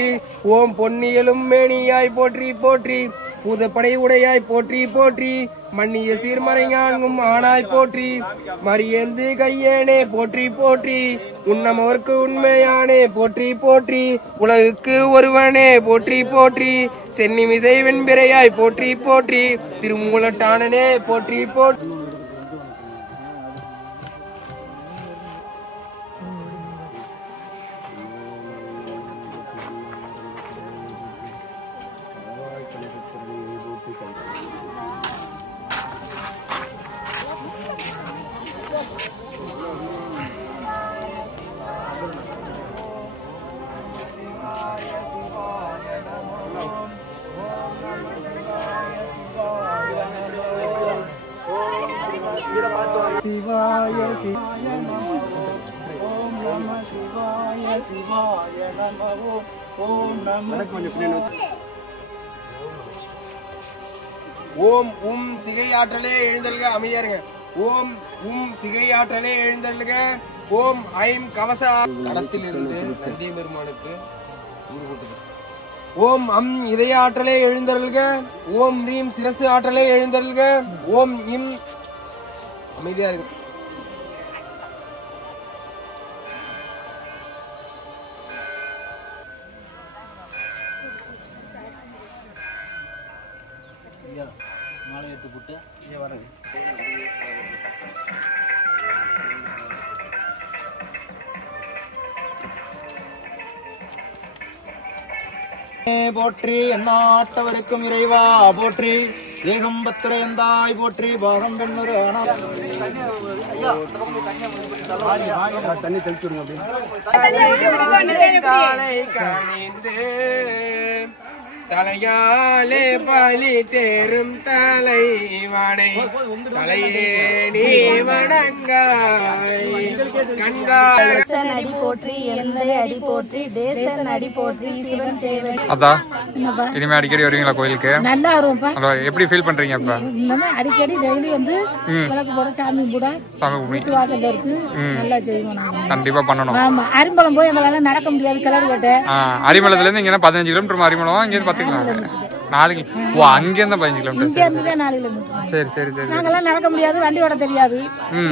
ஓம் பொன்னியலும் மேனியாய் போற்றி போற்றி பூதப்படை உடையாய் போற்றி போற்றி மன்னிய சீர்மறைஞான்கும் ஆனாய் போற்றி மரியந்து கையேனே போற்றி போற்றி உன்னமோர்க்கு உண்மையானே போற்றி போற்றி உலகுக்கு ஒருவனே போற்றி போற்றி சென்னிமிசை வெண்பிரையாய் போற்றி போற்றி திருமூலட்டானனே போற்றி போற்றி சிவாய சிவாய நமோ ஓம் நம சிவாய சிவாய நமோ ஓம் நம ஓம் சிகையாற்றலே எழுந்தல்க அமையாருங்க ஓம் சிகையாற்றலே எழுந்தல்க ஓம் ஐம் கவச தடத்தில் இருந்து நந்திய பெருமானுக்கு ஓம் இதயாற்றலே எழுந்தருள்க ஓம் ரீம் சிரசு ஆற்றலே எழுந்தருள்க ஓம் இம் அமைதியா இருக்கு மாலை எடுத்து போட்டு இங்கே வரேன் போற்றி எந்நாட்டவருக்கும் இறைவா போற்றி ஏகம்பத்திரந்தாய் போற்றி பாகம் பெண்ணுரு தண்ணி தெளிச்சு விடுங்க தலையாலே பலி தேரும் தலைவனை தலையே நீ வணங்காய் கண்டாய் அடி போற்றி எந்தை அடி போற்றி தேசன் அடி போற்றி சிவன் சேவடி. அதான் இனிமே அடிக்கடி வருவீங்களா கோயிலுக்கு? நல்லா வருவோம்ப்பா. எப்படி ஃபீல் பண்றீங்க இப்ப? அடிக்கடி டெய்லி வந்து விளக்கு போட சாமி கூட வாசல்ல இருக்கு நல்லா செய்வோம். கண்டிப்பா பண்ணணும். ஆமா அரிம்பலம் போய் எங்களால நடக்க முடியாது கிளறு கட்ட. அரிமளத்துல இருந்து இங்க 15 கிலோமீட்டர் அரிமளம் இங்க 10 கிலோமீட்டர். நாளைக்கு அங்க இருந்து 15 கிலோமீட்டர். இங்க இருந்து 4 கிலோமீட்டர். சரி சரி சரி. நாங்கெல்லாம் நடக்க முடியாது, வண்டி ஓட தெரியாது.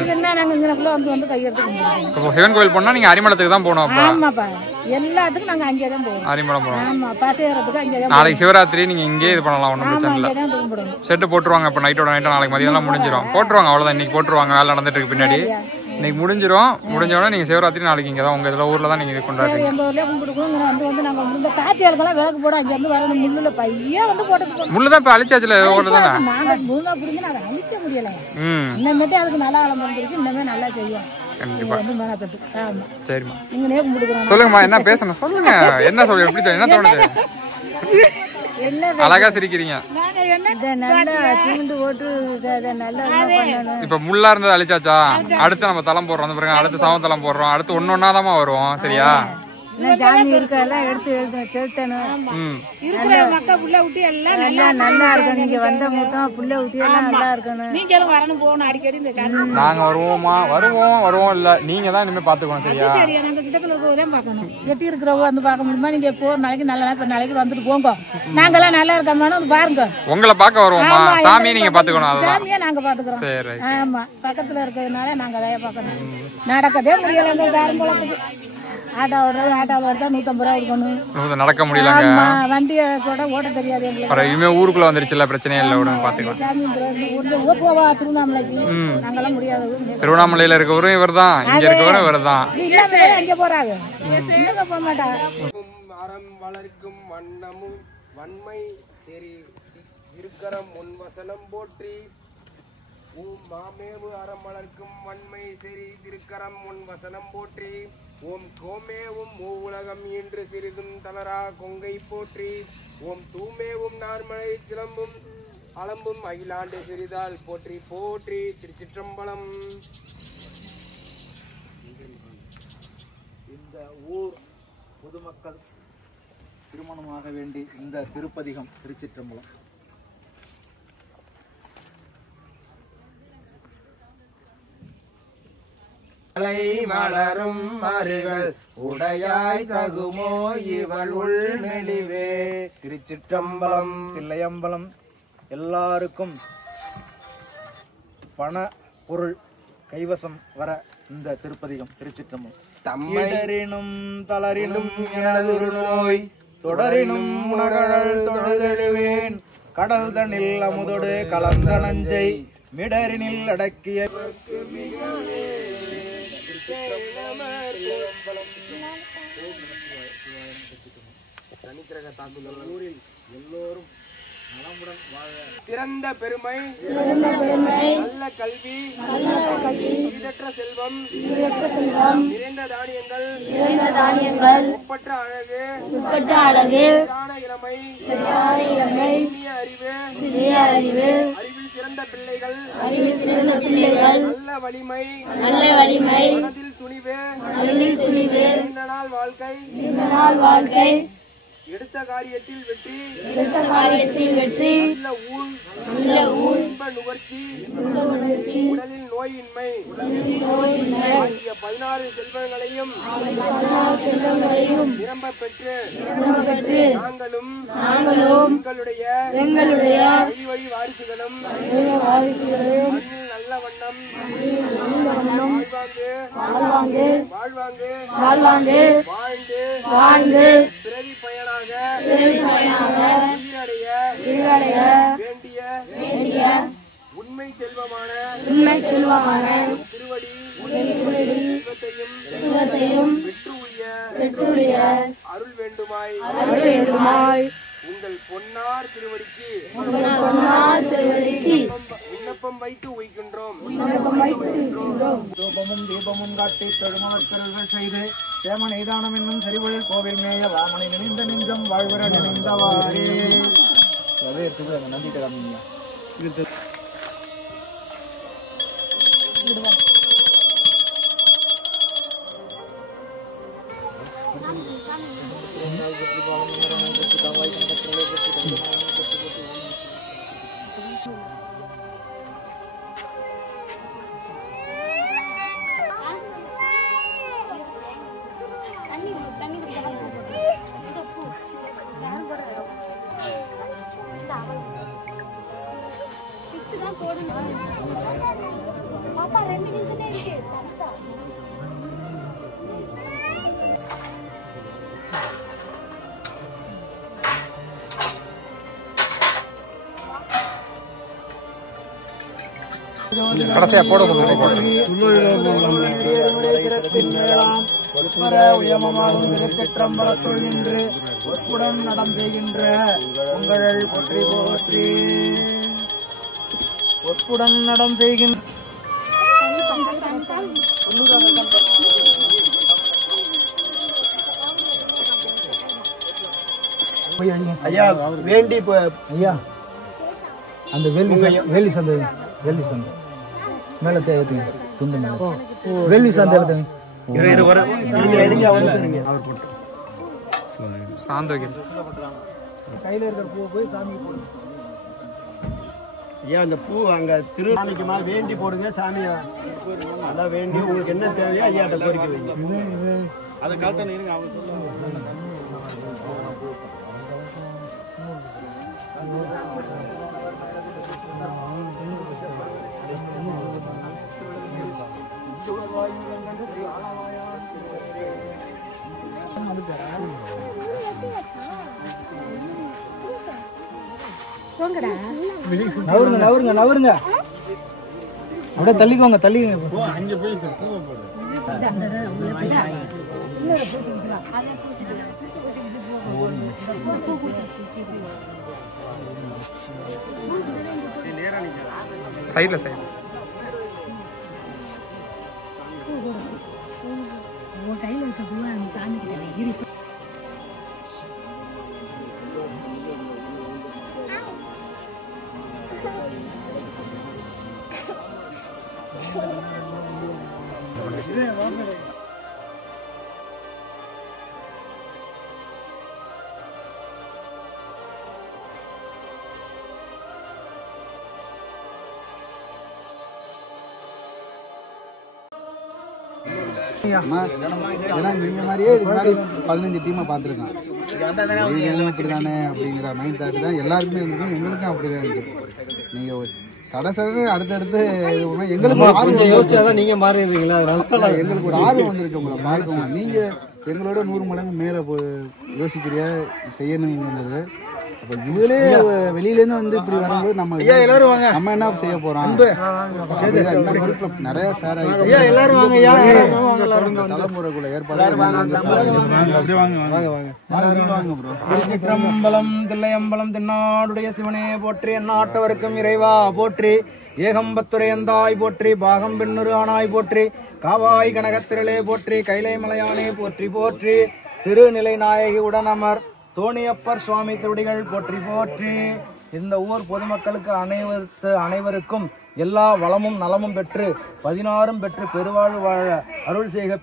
இதெல்லாம் நாங்க இங்கனக்குள்ள வந்து கையெடுத்து இப்போ சிவன் கோயில் போனா நீங்க அரிமளத்துக்கு தான் போகணும். அப்ப ஆமாப்பா எல்லாத்துக்கும் நாங்க அங்கே தான் போவோம். அரிமளம் போறோம். ஆமா பாசையறதுக்கு அங்கே தான். நாளைக்கு சிவராத்திரி நீங்க இங்கே இது பண்ணலாம், ஒண்ணும் பிரச்சனை இல்ல. செட்டு போட்டுருவாங்க. இப்ப நைட்டோட நைட்டா நாளைக்கு மதியம் எல்லாம் முடிஞ்சிரும். போட்டுருவாங்க, அவ்வளவுதான். இன்னைக்கு போட்டுருவாங்க, வேலை நடந்துட்டு இருக்கு பின்னாடி. இன்னைக்கு முடிஞ்சிரும். முடிஞ்சோடனே நீங்க சிவராத்திரி நாளைக்கு இங்க தான் உங்க இதுல ஊர்ல தான் நீங்க இது கொண்டாடுறீங்க. எங்க ஊர்லயே கும்பிடுவோம். வந்து நாங்க இந்த காத்தியாளுக்கெல்லாம் விளக்கு போட அங்க இருந்து வரணும். முள்ளுல பைய வந்து போட்டு முள்ளு தான் இப்ப அழிச்சாச்சுல ஊர்ல தானே. நாங்க முள்ளா புடிங்க நாங்க அழிக்க முடியல. இன்னமேட்டு அதுக்கு நல்லா ஆழம் வந்துருக்கு. இன்னமே நல்லா செய்யும். கண்டிப்பா. ஆமா சரிம்மா. நீங்க நேக்கு முடிக்கணும். சொல்லுங்கம்மா, என்ன பேசணும் சொல்லுங்க. என்ன சொல்ல எப்படி என்ன தோணுது? அழகா சிரிக்கிறீங்க. இப்ப முள்ளா இருந்தது அழிச்சாச்சா, அடுத்து நம்ம தளம் போடுறோம். அந்த பிறகு அடுத்து சவம் தளம் போடுறோம். அடுத்து ஒன்னொன்னாதான் வருவோம். சரியா? ஜாமி இருக்கெல்லாம் எடுத்து செலுத்தணும். மக்கள் புள்ள ஊட்டி எல்லாம் நல்லா இருக்கணும். நீங்க வந்த மொத்தம் புள்ள ஊட்டி எல்லாம் நல்லா இருக்கணும். நீங்களும் வரணும் போகணும் அடிக்கடி. இந்த நாங்க வருவோம் இல்ல நீங்க தான் இனிமே பாத்துக்கணும். சரியா? சரி, நாங்க கிட்டக்குள்ள போதான் பாக்கணும். எட்டி இருக்கிறவங்க வந்து பாக்க முடியுமா? நீங்க எப்போ ஒரு நாளைக்கு நல்ல நாள் நாளைக்கு வந்துட்டு போங்க. நாங்கெல்லாம் நல்லா இருக்கோம்னு வந்து பாருங்க. உங்களை பாக்க வருவோமா? சாமியை நீங்க பாத்துக்கணும். அதுதான் சாமியை நாங்க பாத்துக்கிறோம். சரி. ஆமா, பக்கத்துல இருக்கிறதுனால நாங்க அதைய பாக்கணும். நடக்கதே முடியல. யாரும் போல ஆட்டோ ஓடுறது, ஆட்டோவில் வருதா 150 ரூபா இருக்கணும். நடக்க முடியலங்க. வண்டியை கூட ஓட்ட தெரியாது எங்களுக்கு. இனிமே ஊருக்குள்ள வந்துருச்சுல, பிரச்சனையே இல்லை. விட பாத்துக்கலாம். போவா திருவண்ணாமலைக்கு நாங்கெல்லாம் முடியாது. திருவண்ணாமலையில இருக்கவரும் இவர் தான், இங்க இருக்கவரும் இவர் தான். அங்க போறாங்க, போக மாட்டா. அறம் வளர்க்கும் வண்ணமும் வன்மை சரி இருக்கரம் முன் வசனம் போற்றி. ஓம் மாமேவு அறம் வளர்க்கும் வன்மை சரி திருக்கரம் முன் வசனம் போற்றி. ஓம் கோமேவும் மூவுலகம் என்று சிறிதும் தளரா கொங்கை போற்றி. ஓம் தூமேவும் நார்மலை சிலம்பும் அலம்பும் அகிலாண்டு சிறிதால் போற்றி போற்றி. திருச்சிற்றம்பலம். இந்த ஊர் பொதுமக்கள் திருமணமாக வேண்டி இந்த திருப்பதிகம் திருச்சிற்றம்பலம். மலரும் மருகள் உடையாய் தகுமோ இவள் உள் மெலிவே. திருச்சிற்றம்பலம். தில்லையம்பலம். எல்லாருக்கும் பண பொருள் கைவசம் வர இந்த திருப்பதிகம் திருச்சிற்றம்பலம். தம்மிடரினும் தளரினும் எனதொரு நோய் தொடரினும் உணகழல் தொழுதெழுவேன். கடல் தனில் அமுதொடு கலந்த நஞ்சை மிடரினில் அடக்கிய ஊரில் எல்லோரும் நலமுடன் வாழ திறந்த பெருமை நல்ல கல்வி ஈடற்ற செல்வம் நிறைந்த தானியங்கள் ஒப்பற்ற அழகு இளமை இனிய அறிவு அறிவில் சிறந்த பிள்ளைகள் நல்ல வலிமை மனதில் துணிவு நீண்ட நாள் வாழ்க்கை எடுத்த காரியத்தில் வெற்றி நல்ல ஊழ் இன்ப நுகர்ச்சி உடலில் நோயின்மை ஆகிய 16 செல்வங்களையும் நிரம்ப பெற்று நாங்களும் எங்களுடைய வழி வாரிசுகளும் நல்ல வண்ணம் வாழ்ந்து பிறவி பயனாக வேண்டிய உண்மை செல்வமான திருவடி செல்வத்தையும் பெற்றுடைய அருள் வேண்டுமாய் உங்கள் பொன்னார் திருவடிக்கு விண்ணப்பம் வைத்து உய்கின்றோம். தூபமும் தீபமும் காட்டி தொழுமலர்கள் செய்து சேம நெய்தானம் என்னும் செறிவழில் கோவில் மேய வாமனை நினைந்த நெஞ்சம் வாழ்வர நினைந்தவாறே. நம்பிக்கை கடைசியா போட திருச்சிற்றம்பலத்துள் நின்று ஒப்புடன் நடம் செய்கின்ற உங்கள் போற்றி போற்றி. ஒப்புடன் நடம் செய்கின்ற ஐயா வேண்டி ஐயா அந்த வேலி சந்தை மேலே தேவைங்க துண்டு மேலே வேலி சந்தை எடுத்துங்க. சாந்து வைக்கிறது. கையில் இருக்கிற பூவை போய் சாமிக்கு போடுங்க. ஐயா அந்த பூ அங்க திருநாளைக்கு மேல வேண்டி போடுங்க சாமியை. அதான் வேண்டி உங்களுக்கு என்ன தேவையோ ஐயாட்ட கோரிக்கை வைங்க. அதை காட்டணும் இருங்க அவங்க சொல்லுவாங்க. நவருங்க அப்படியே தள்ளிக்கோங்க. அங்கே போய் சைடில் சைடு கையில் இருக்க பூவை அந்த சாமி கிட்ட ஏன்னா நீங்க மாதிரியே இதுக்கு முன்னாடி 15 டீமை பார்த்துருக்கோம். இப்படிதானே அப்படிங்கிற மைண்ட் தாட் தான் எல்லாருக்குமே இருக்கும். எங்களுக்கும் அப்படிதான் இருக்கு. நீங்க சடசடன்னு அடுத்தடுத்து எங்களுக்கு கொஞ்சம் யோசிச்சாதான் நீங்க மாறிடுறீங்களா? அதனால எங்களுக்கு ஒரு ஆர்வம் வந்திருக்கு உங்களை பார்க்கணும். நீங்க எங்களோட 100 மடங்கு மேல யோசிக்கிறியா செய்யணுங்கிறது. அப்ப இவங்களே வெளியில இருந்து வந்து இப்படி வரும்போது நம்ம என்ன செய்ய போறோம்? நிறைய ஷேர் ஆகிட்டு தலைமுறைக்குள்ள ஏற்பாடு. திருச்சிற்றம்பலம் தில்லையம்பலம் தென்னாடுடைய சிவனே போற்றி. எந்நாட்டவருக்கும் இறைவா போற்றி. ஏகம்பத்துரையந்தாய் போற்றி. பாகம் பெண்ணுரு ஆனாய் போற்றி. காவாய் கனகத்திரளே போற்றி. கைலை மலையானே போற்றி போற்றி. திருநிலை நாயகி உடனமர் தோணியப்பர் சுவாமி திருடிகள் போற்றி போற்றி. இந்த ஊர் பொதுமக்களுக்கு அனைவருக்கும் எல்லா வளமும் நலமும் பெற்று 16 பெற்று பெருவாழ் வாழ அருள் செய்க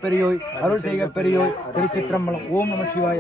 பெரியோய். திருச்சிற்றம்பலம். ஓம் நம சிவாய.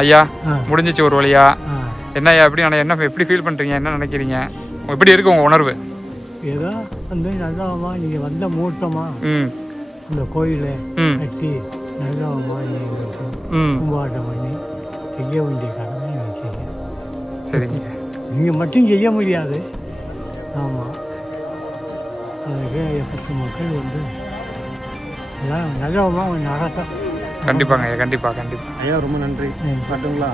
ஐயா முடிஞ்சிச்சு ஒரு வழியா. என்ன ஐயா எப்படி ஃபீல் பண்றீங்க? என்ன நினைக்கிறீங்க? எப்படி இருக்கு உங்க உணர்வு? ஏதோ வந்து நல்லவமா நீங்க வந்த மூர்த்தமா இந்த கோயிலை கட்டி நல்லவமா கும்பாட்டம் பண்ணி செய்ய வேண்டிய கடமை செய்ய. சரிங்க. நீங்க மட்டும் செய்ய முடியாது. ஆமாம், அதுக்கு பத்து மக்கள் வந்து எல்லாம் நல்லவமா நடக்கும். கண்டிப்பாங்க ஐயா. கண்டிப்பா ஐயா ரொம்ப நன்றி. பாட்டுங்களா?